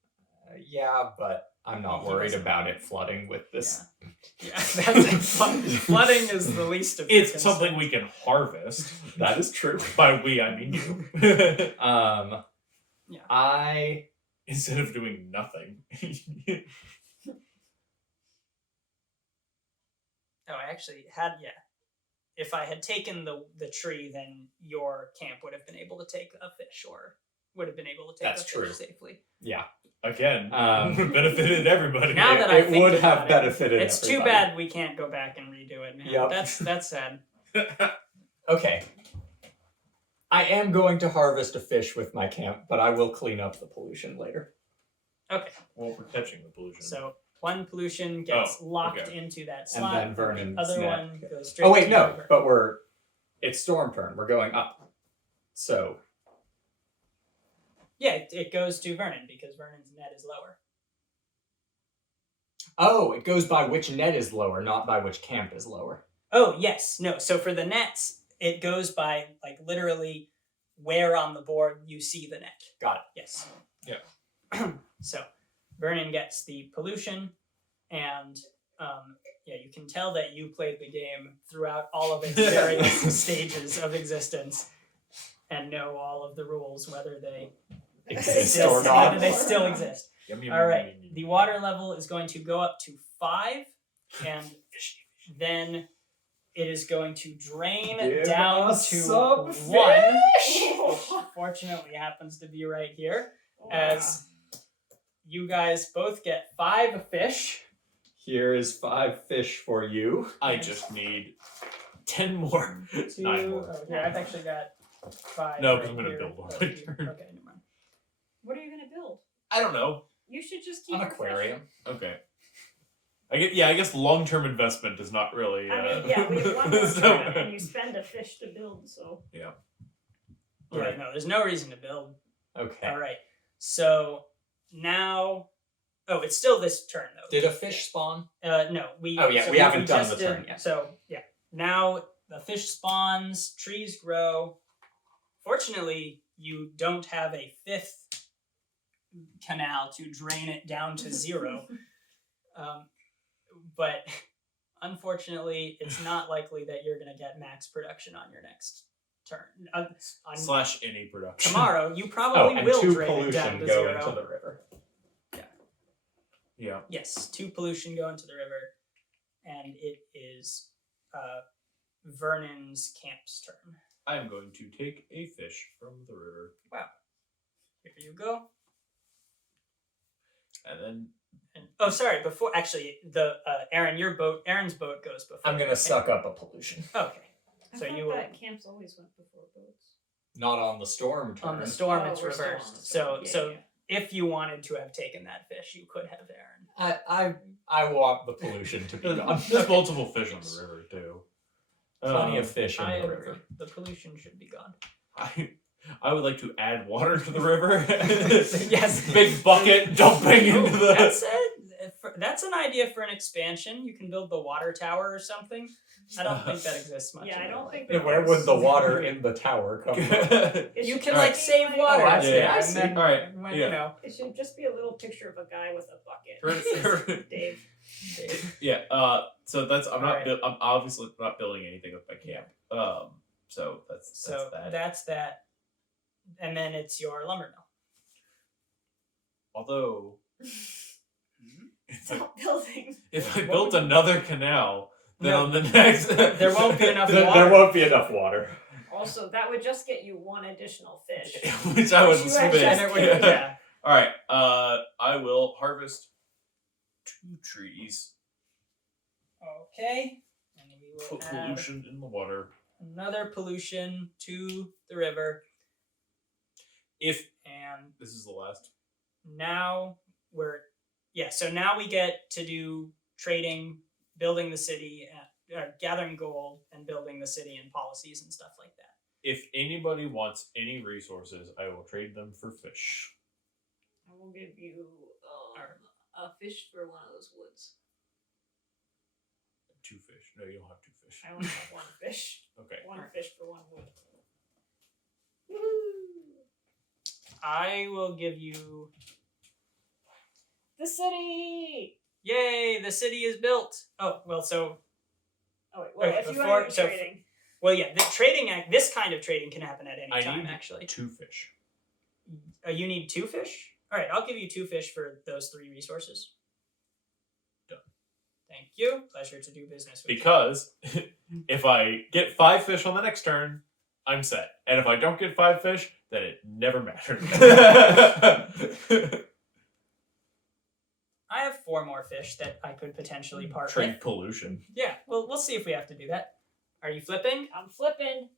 Yeah, but I'm not He worried doesn't- about it flooding with this. Yeah, that's flooding is the least of your It's something concerns. we can harvest. That is true. By we, I mean you. Yeah. I Instead of doing nothing. Oh, I actually had If I had taken the tree, then your camp would have been able to take a fish, or would have been able to take That's a true. fish safely. Again, Um, benefited everybody. Now that I it think would about have it, benefited. It's too everybody. bad we can't go back and redo it, man. Yep. That's sad. Okay. I am going to harvest a fish with my camp, but I will clean up the pollution later. Okay, Well, we're catching the pollution. so one pollution gets locked okay. into that And slot. then Vernon's the other net. one goes straight. Oh wait, to no, the river. but it's storm turn. We're going up. So Yeah, it goes to Vernon because Vernon's net is lower. oh, it goes by which net is lower, not by which camp is lower. Oh yes, no. So for the nets, it goes by like literally where on the board you see the net. Got it. Yes. Yeah. So Vernon gets the pollution, and you can tell that you played the game throughout all of its various stages of existence, and know all of the rules, whether they Exist still, or not. whether they still exist. Yum, yum, All yum, right. yum, yum, The yum. water level is going to go up to 5, and then it is going to drain Give down us to some 1, fish! which fortunately happens to be right here, as you guys both get 5 fish. Here is 5 fish for you. I just need 10 more. 2, 9 more. oh, here, I've actually got 5. No, right 'cause I'm gonna here. build one. Oh, here. Okay, never mind. What are you gonna build? I don't know. You should just keep An your fish. aquarium. Okay. I guess long-term investment is not really. I mean, yeah, we have one more so- turn, and you spend a fish to build, so. Yeah, Alright. no, there's no reason to build. Okay. All right. So now, it's still this turn though. Did a fish spawn? No, we. Oh, yeah, we haven't done just the turn yet. So yeah, now the fish spawns, trees grow. Fortunately, you don't have a 5th canal to drain it down to 0. But unfortunately, it's not likely that you're going to get max production on your next turn. On Slash any production. tomorrow, you Oh, probably and will 2 drain it down pollution to go 0. into the river. Yeah. Yes, 2 pollution go into the river, and it is Vernon's camp's turn. I am going to take a fish from the river. Here you go. And then And sorry, before actually the Aaron's boat goes before. I'm gonna suck up a pollution. Okay, I So thought you will- that camps always went before boats. Not on the storm turn. on the storm Oh, it's we're still on reversed. the storm. So Yeah, so yeah. if you wanted to have taken that fish, you could have, Aaron. I want the pollution to be gone. There's multiple fish on the river too. Plenty of fish in I the agree. river. The pollution should be gone. I would like to add water to the river. Yes. Big bucket dumping Oh, into the. that's an idea for an expansion. You can build the water tower or something. I don't think that exists much. Yeah, in I real don't life. think Yeah, where would the water in the tower come from? You can Alright. like save water. Oh, I see, I and see. then, Alright, when, yeah. you know, It should just be a little picture of a guy with a bucket. Dave. Yeah. So that's I'm not. Alright. I'm obviously not building anything with my camp. So that's so that. that's that, and then it's your lumber mill. Although, if I, Stop building. if I built another canal, then on the next There won't be enough There water. won't be enough water. Also, that would just get you one additional fish. which I would Which you had spend. just And it would, yeah. All right. I will harvest 2 trees. Okay. And we will Put add pollution in the water. another pollution to the river. If And this is the last. now so now we get to do trading, building the city, gathering gold, and building the city and policies and stuff like that. If anybody wants any resources, I will trade them for fish. I will give you Alright. a fish for one of those woods. 2 fish. No, you don't have 2 fish. I only have one fish. Okay. One fish for one wood. I will give you. The city! Yay! The city is built. Oh well, so Oh, wait, well, Okay, if you before- want to be so- trading. the trading this kind of trading can happen at any I time. need Actually, 2 fish. you need 2 fish. All right, I'll give you 2 fish for those 3 resources. Done. Thank you. Pleasure to do business with you. Because if I get 5 fish on the next turn, I'm set. And if I don't get 5 fish, then it never mattered. I have 4 more fish that I could potentially part Trade with. pollution. Yeah, well, we'll see if we have to do that. Are you flipping? I'm flipping.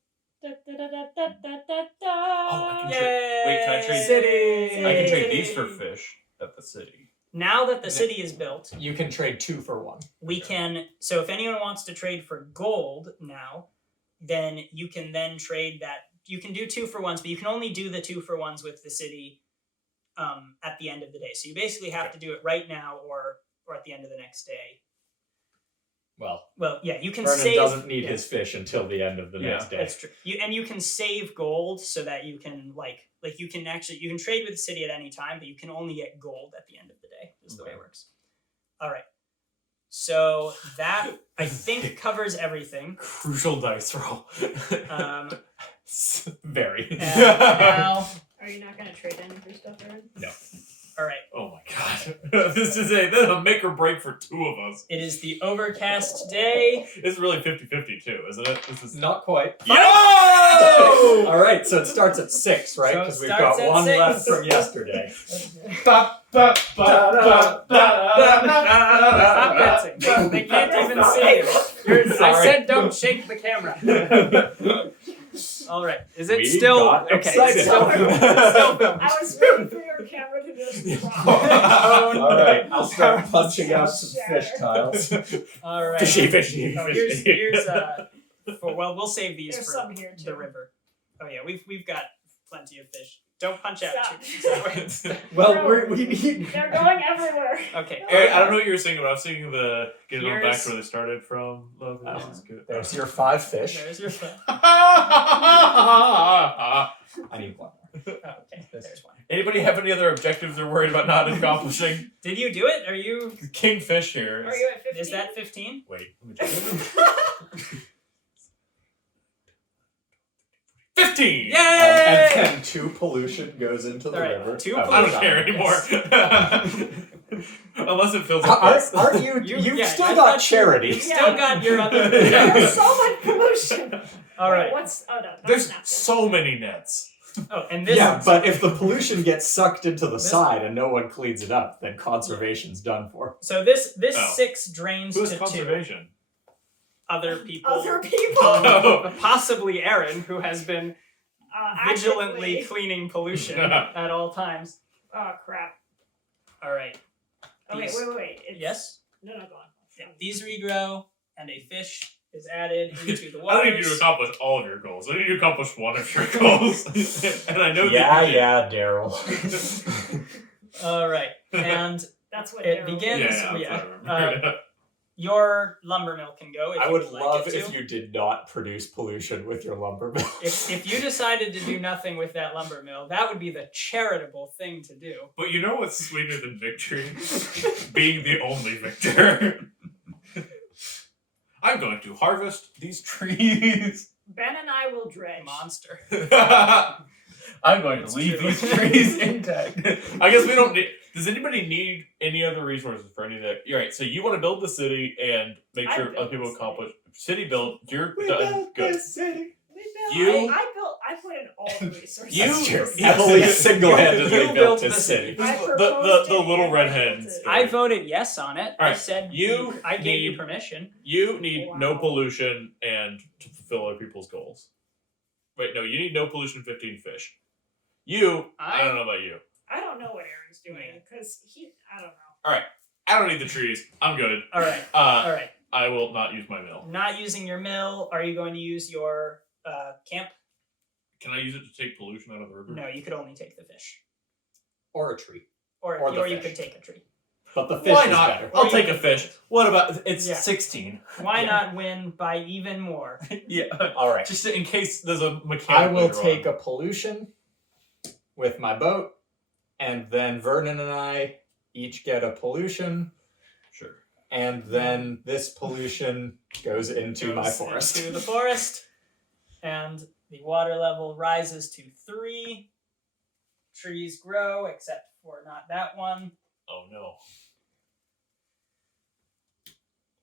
Da, da, da, da, da, da, da, da. Oh, I can trade. Yay! Wait, can I trade- City? I can trade these for fish at the city. Now that the city is built, You can trade 2 for 1. we can. So if anyone wants to trade for gold now, then you can then trade that. You can do 2 for 1s, but you can only do the 2 for 1s with the city at the end of the day. So you basically have to do it right now or at the end of the next day. Well, Well, yeah, you can Vernon save. doesn't need yeah, his fish until the end of the Yeah, next day. That's true. You can save gold so that you can you can trade with the city at any time, but you can only get gold at the end of the day. Is the way it works. All right. So that I think covers everything. Crucial dice roll. Very. And now, Are you not going to trade in for stuff, Aaron? No. all right. Oh my god. This is a make or break for 2 of us. It is the overcast day. It's really 50-50 too, isn't it? This is Not quite. Yo! All right, so it starts at 6, right? So it Because we've starts got at 1 6. left from yesterday. Stop dancing. They can't even see you. I Sorry. said don't shake the camera. All right. Is it We still got okay? excited. It's still filming. It's still filming. I was waiting for your camera to just drop. Oh, no. All right, I'll start punching out some fish tiles. All right. Fishy, fishy, Oh, fishy. here's we'll save these There's for some here, too. the river. Oh yeah, we've got plenty of fish. Don't punch out Stop. too. Well, No. we need. They're going everywhere. Okay. Hey, I don't know what you were singing, but I was singing the Get It On Back Here's- to Where They Started From. Love is good. There's your 5 fish. There's your phone. I need 1 more. Oh, okay. There's one. Anybody have any other objectives they're worried about not accomplishing? Did you do it? Are you? Kingfish here. Are you at 15? Is that 15? Wait, let me check. 15! Yay! And then 2 pollution goes into the All right, river. 2 Oh, I don't pollution. care anymore. Unless it fills up Aren't, this. aren't you? You've yeah, still I got thought charity. You've still got your other. There's so much pollution. All right. What's? Oh no. There's That's so many nets. Oh, and this. Yeah, but if the pollution gets sucked into the This- side and no one cleans it up, then conservation's done for. So this Oh. 6 drains Who's to 2. conservation? Other people. Other people. Possibly Aaron, who has been vigilantly Actively. cleaning pollution at all times. Oh crap. All right. Okay, These- wait. It's... Yes. No, go on. Yeah, these regrow, and a fish is added into the I water. don't need you to accomplish all of your goals. I need you to accomplish one of your goals. And I know Yeah, that you yeah, Daryl. All right, and That's what It Daryl did. begins- Yeah, yeah. that's what I remember. your lumber mill can go. If I you would like love it if to. you did not produce pollution with your lumber mill. If you decided to do nothing with that lumber mill, that would be the charitable thing to do. But you know what's sweeter than victory? Being the only victor. I'm going to harvest these trees. Ben and I will dredge. Monster. I'm going It's to leave true. these trees intact. I guess we don't need. Does anybody need any other resources for any of that? All right, so you want to build the city and make I sure built other people the city. accomplish. City built. You're done. Good. city. You- I put in all the resources. You- That's true. Yeah. Emily You single-handedly built built the his city. city. I The proposed it little and red I hen built it. story. I voted yes on it. I Alright, said you I gave you need- permission. You need no Wow. pollution and to fulfill other people's goals. Wait, no, you need no pollution, 15 fish. I don't know about you. I don't know what Aaron's doing Yeah. because I don't know. I don't need the trees. I'm good. All right. Uh, All right. I will not use my mill. Not using your mill. Are you going to use your camp? Can I use it to take pollution out of the river? No, you could only take the fish, Or a tree. or Or the you fish. could take a tree. But the fish Why is not? better. I'll Or take you- a fish. What about it's Yeah. 16? Why Yeah. not win by even more? Yeah. All right. Just in case there's a mechanic. I will later take on. a pollution with my boat, and then Vernon and I each get a pollution, Sure. and then this pollution goes into my Goes forest. into the forest, and the water level rises to 3. Trees grow, except for not that one. Oh no.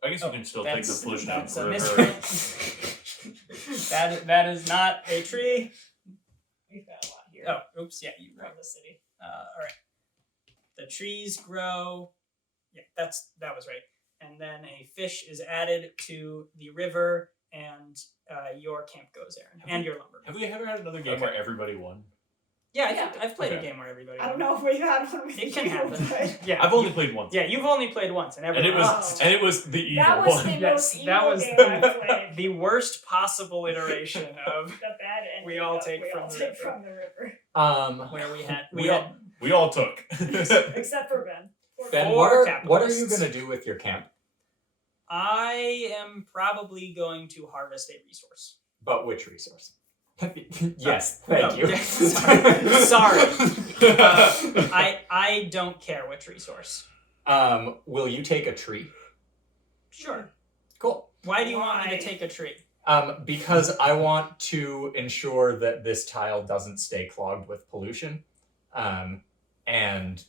I guess you can still take the That's- pollution out of that's the a river. misprint. that is not a tree. We've got a lot here Oh, oops, yeah, you from the city. all right. The trees grow. Yeah, that was right. And then a fish is added to the river, and your camp goes, Aaron, and your lumber. Have we ever had another game where everybody won? Yeah, Yeah. I've played a Okay. game where everybody. I don't won. know if we've had one with It can you, happen. but Yeah, I've only played once. yeah, you've only played once, and And everyone it was lost. and it was the evil that was one. the Yes, most that evil was game I've played. the worst possible iteration of The bad end. We all take from the river. from the river, where we had We all took. except for Ben. Poor Ben, Four what are you capitalists. going to do with your camp? I am probably going to harvest a resource. But which resource? Yes, thank Oh, you. yeah, sorry. I don't care which resource. Will you take a tree? Sure. Cool. Why do you want me Why? to take a tree? Because I want to ensure that this tile doesn't stay clogged with pollution. And And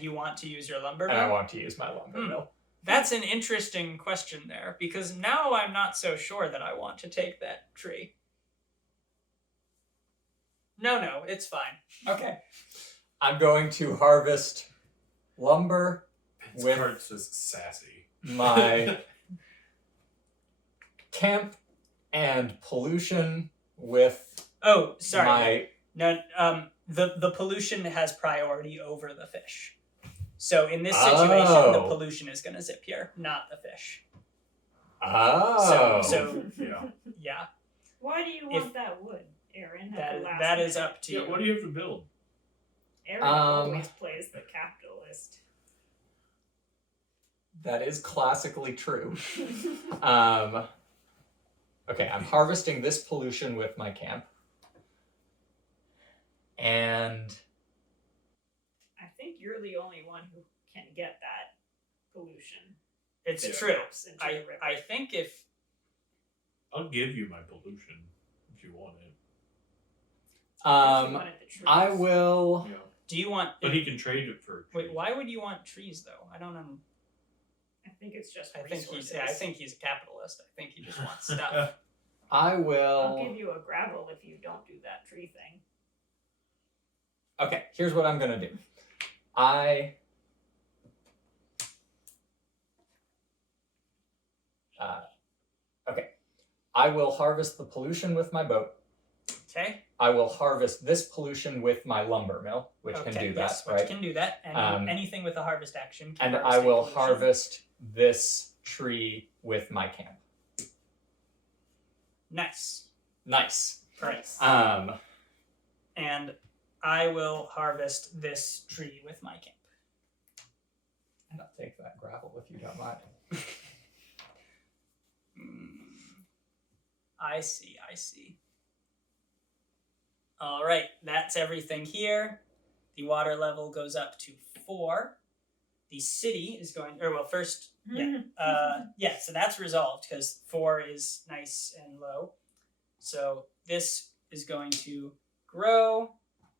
you want to use your lumber I mill? want to use my lumber Hmm. mill. That's an interesting question there, because now I'm not so sure that I want to take that tree. No, it's fine. Okay. I'm going to harvest lumber with It's just sassy. my camp and pollution with Oh, sorry. my No, the pollution has priority over the fish. So in this situation, the Oh. pollution is going to zip here, not the fish. Oh. So Yeah. yeah, Why do you If- want that wood, Aaron? at that the is, last that is minute? up to you. What do you have to build? Aaron Um, always plays the capitalist. That is classically true. Okay, I'm harvesting this pollution with my camp. And I think you're the only one who can get that pollution. It's that true. drops into the I river. think if I'll give you my pollution if you want it. If you wanted the trees. I will Yeah. do you want? But he can trade it for. Wait, trees. why would you want trees though? I don't know. I think it's just I think resources. he's a capitalist. I think he just wants stuff. I I'll will give you a gravel if you don't do that tree thing. Okay, here's what I'm gonna do. Okay. I will harvest the pollution with my boat. Okay. I will harvest this pollution with my lumber mill, which okay, can do yes, that, which right? can do that. And anything with a harvest action can And harvest I will pollution. harvest this tree with my camp. Nice. Nice. Nice. And I will harvest this tree with my camp. And I'll take that gravel if you don't mind. I see. All right, that's everything here. The water level goes up to 4. The city is going, first, so that's resolved because 4 is nice and low. So this is going to grow,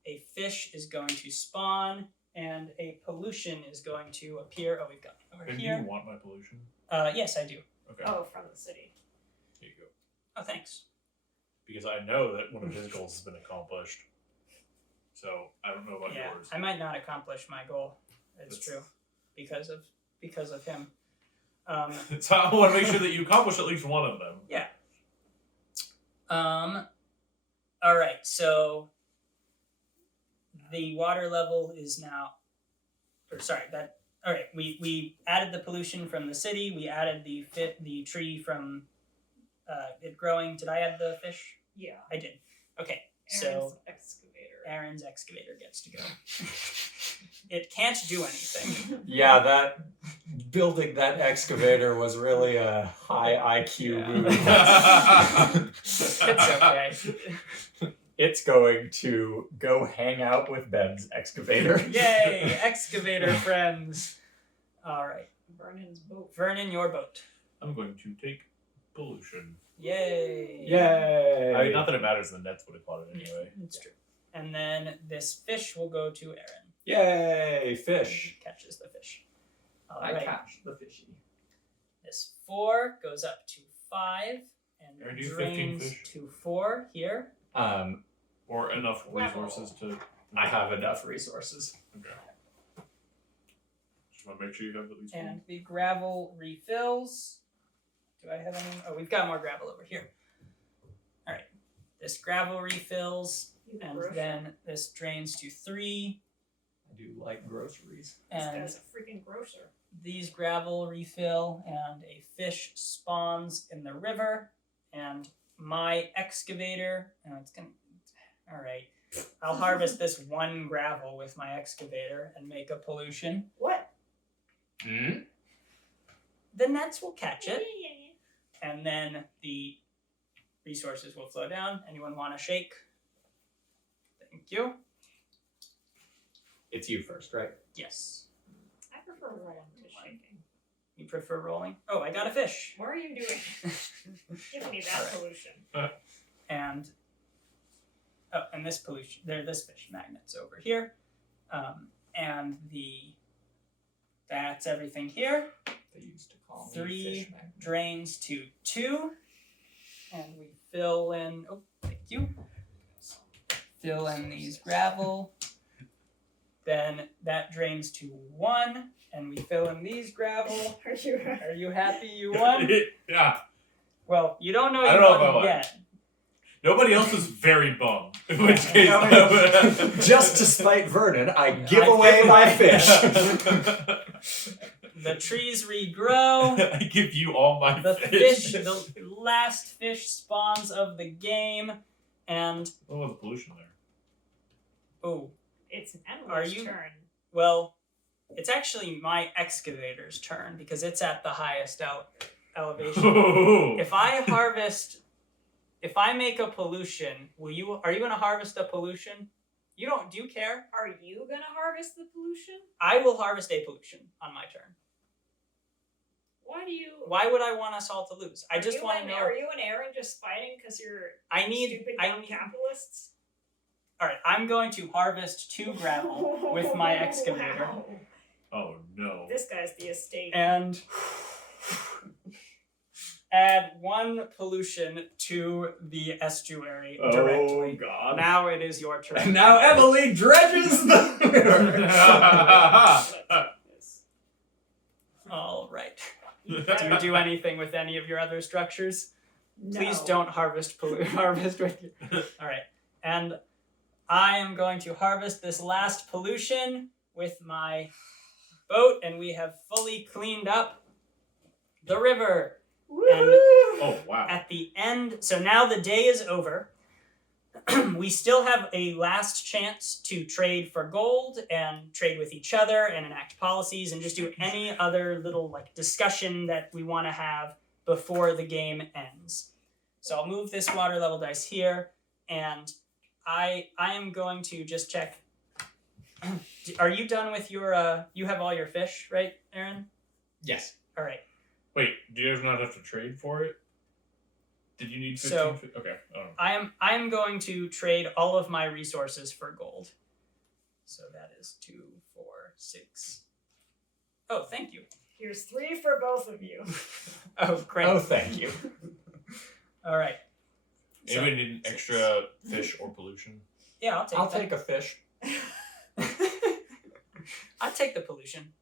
a fish is going to spawn, and a pollution is going to appear. Oh, we've got it over And here. do you want my pollution? Yes, I do. Okay. Oh, from the city. Here you go. Oh, thanks. Because I know that one of his goals has been accomplished. So I don't know about yours. I might not accomplish my goal. It's That's- true, because of him. So I want to make sure that you accomplish at least one of them. All right. So the water level is now. All right. We added the pollution from the city. We added the tree from it growing. Did I add the fish? Yeah. I did. Okay. Aaron's So excavator. Aaron's excavator gets to go. It can't do anything. Yeah, that building that excavator was really a high IQ move. It's okay. It's going to go hang out with Ben's excavator. Yay, excavator friends. All right. Vernon's boat. Vernon, your boat. I'm going to take pollution. Yay. Yay! I mean, not that it matters, the nets would have caught it anyway. It's true. And then this fish will go to Aaron. Yay! Fish. He catches the fish. All I right. catch the fishy. This 4 goes up to 5 and Aaron, do you have 15 drains fish? to 4 here. Or enough resources to. I have enough resources. Okay. Just want to make sure you have at least And one. the gravel refills. Do I have any? Oh, we've got more gravel over here. All right. This gravel refills, and then this drains to 3. I do like groceries. This And guy's a freaking grocer. these gravel refill, and a fish spawns in the river, and my excavator. Oh, it's gonna. All right. I'll harvest this 1 gravel with my excavator and make a pollution. What? Hmm? The nets will catch it, and then the resources will flow down. Anyone want a shake? Thank you. It's you first, right? Yes. I prefer rolling to shaking. You prefer rolling? Oh, I got a fish. What are you doing? Give me that Alright. pollution. And this pollution. This fish magnet's over here, and that's everything here. They used to call me 3 fish magnet. drains to 2, and we fill in. Oh, thank you. Fill in these gravel. Then that drains to 1, and we fill in these gravel. Are you? Are you happy you won? Yeah. Well, you don't know I you don't know if I won won. yet. Nobody else is very bummed. In which case, Just to spite Vernon, I give I away give my away- fish. The trees regrow. I give you all my The fish. the last fish spawns of the game, and What was the pollution there? oh, It's Are Emily's you- turn. well, it's actually my excavator's turn because it's at the highest elevation. If I make a pollution, are you gonna harvest a pollution? Do you care? Are you gonna harvest the pollution? I will harvest a pollution on my turn. Why do you? Why would I want us all to lose? I just want to know. Are you and Aaron just fighting because you're stupid I young need. capitalists? All right, I'm going to harvest 2 gravel with my excavator, Wow. Oh no. This guy's the estate. and add 1 pollution to the estuary directly. God. Now it is your turn. And now Emily dredges the river. All right. Do you do anything with any of your other structures? No. Please don't harvest with your. All right. And I am going to harvest this last pollution with my boat, and we have fully cleaned up the river. Woohoo! Oh, wow. At the end, so now the day is over. We still have a last chance to trade for gold and trade with each other and enact policies and just do any other little like discussion that we want to have before the game ends. So I'll move this water level dice here, and I am going to just check. Are you done with your you have all your fish, right, Aaron? Yes. All right. Wait, do you guys not have to trade for it? Did you need 15? So- Okay. Oh. I am going to trade all of my resources for gold. So that is 2, 4, 6. Oh, thank you. Here's 3 for both of you. Oh, great. Oh, thank you. All right. So- Anybody need an extra fish or pollution? Yeah, I'll take. I'll that. take a fish. I'll take the pollution.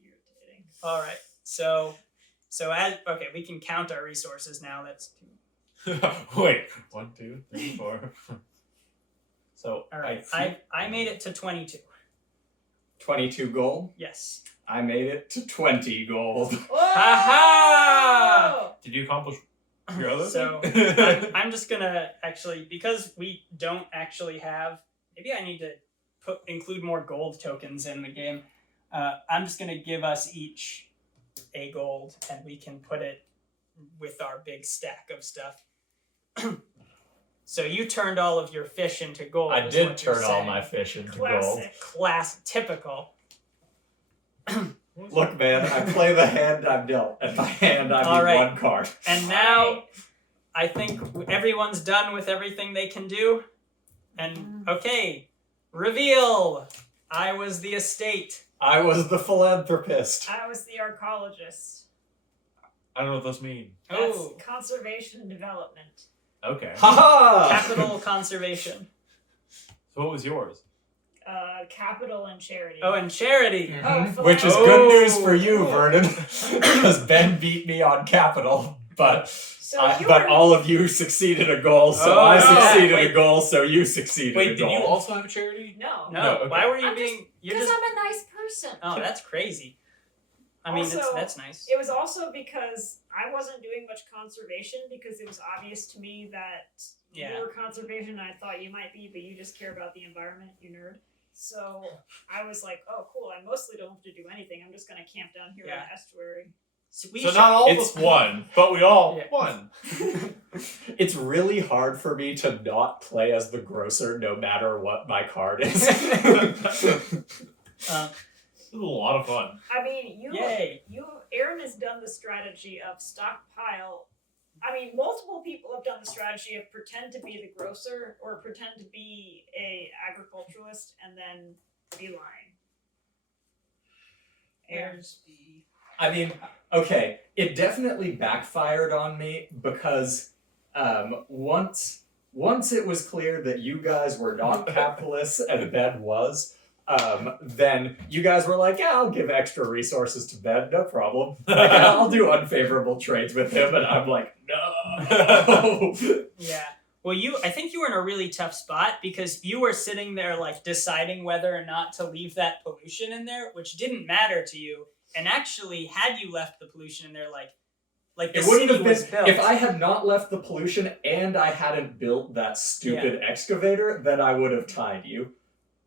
Irritating. All right. So as okay, we can count our resources now. That's 2. Wait. 1, 2, 3, 4. So All right. I I made it to 22. 22 gold. Yes. I made it to 20 gold. Ha-ha! did you accomplish your other So thing? I'm just gonna actually, because we don't actually have. Maybe I need to include more gold tokens in the game. I'm just gonna give us each a gold, and we can put it with our big stack of stuff. So you turned all of your fish into gold. I is did what you're turn all saying. my fish into gold. Classic. Class typical. Look, man, I play the hand I'm dealt, and by hand I mean All right. one card. And now I think everyone's done with everything they can do. And okay, reveal. I was the estate. I was the philanthropist. I was the archaeologist. I don't know what those mean. That's Oh, conservation and development. Okay. Ha capital conservation. So what was yours? Capital and charity. Oh, and charity. Oh, Which is Oh. good news for you, Oh. Vernon, because Ben beat me on capital, but So but all of you succeeded a goal, so Oh, I no. succeeded Wait. a goal, so you succeeded a Wait, did goal. you also have a charity? No. No, No, okay. why were you I'm being? You're Because just. I'm a nice person. Oh, that's crazy. I mean, Also, that's nice. It was also because I wasn't doing much conservation because it was obvious to me that Yeah. you were conservation and I thought you might be, but you just care about the environment, you nerd. So I was like, oh, cool, I mostly don't have to do anything. I'm just going to camp down here in Yeah. the estuary. So So not all of It's- us won, but we all Yeah. won. It's really hard for me to not play as the grocer no matter what my card is. This was a lot of fun. I mean, Yay. Aaron has done the strategy of stockpile. I mean, multiple people have done the strategy of pretend to be the grocer or pretend to be a agriculturalist and then be lying. Where's the? I mean, okay, it definitely backfired on me because once it was clear that you guys were not capitalists and Ben was, then you guys were like, yeah, I'll give extra resources to Ben, no problem. Like, I'll do unfavorable trades with him, and I'm like, no. Yeah. Well, I think you were in a really tough spot because you were sitting there like deciding whether or not to leave that pollution in there, which didn't matter to you. And actually, had you left the pollution in there, like the It wouldn't city have was been built. if I had not left the pollution and I hadn't built that stupid excavator, then I would have tied you,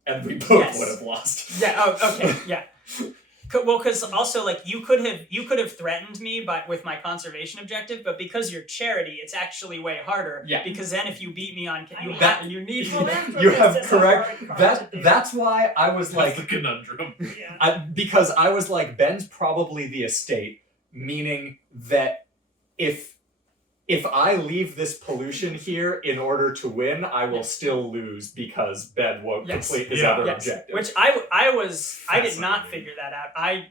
and we both Yes. would have lost. Yeah. Oh, okay. Yeah. Well, because also like you could have threatened me, with my conservation objective, but because you're charity, it's actually way harder. Yeah. Because then if you beat me on, you That- you need. Philanthropist You have is a correct. hard card to do. That's why I was That's like, the conundrum. Yeah. because I was like, Ben's probably the estate, meaning that if I leave this pollution here in order to win, I will still lose because Ben won't Yes. complete his Yeah. other Yes. objective. Which I did not Fascinating. figure that out. I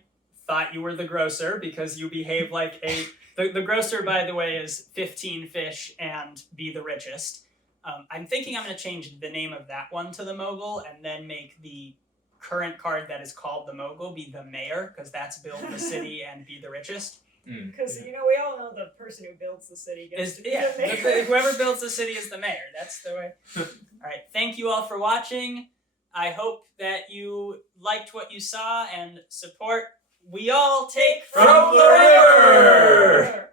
thought you were the grocer because you behave like a. The grocer, by the way, is 15 fish and be the richest. I'm thinking I'm going to change the name of that one to the mogul and then make the current card that is called the mogul be the mayor because that's build the city and be the richest. Because we all know the person who builds the city gets to be the mayor. Whoever builds the city is the mayor. That's the way. All right. Thank you all for watching. I hope that you liked what you saw and support We All Take From the River!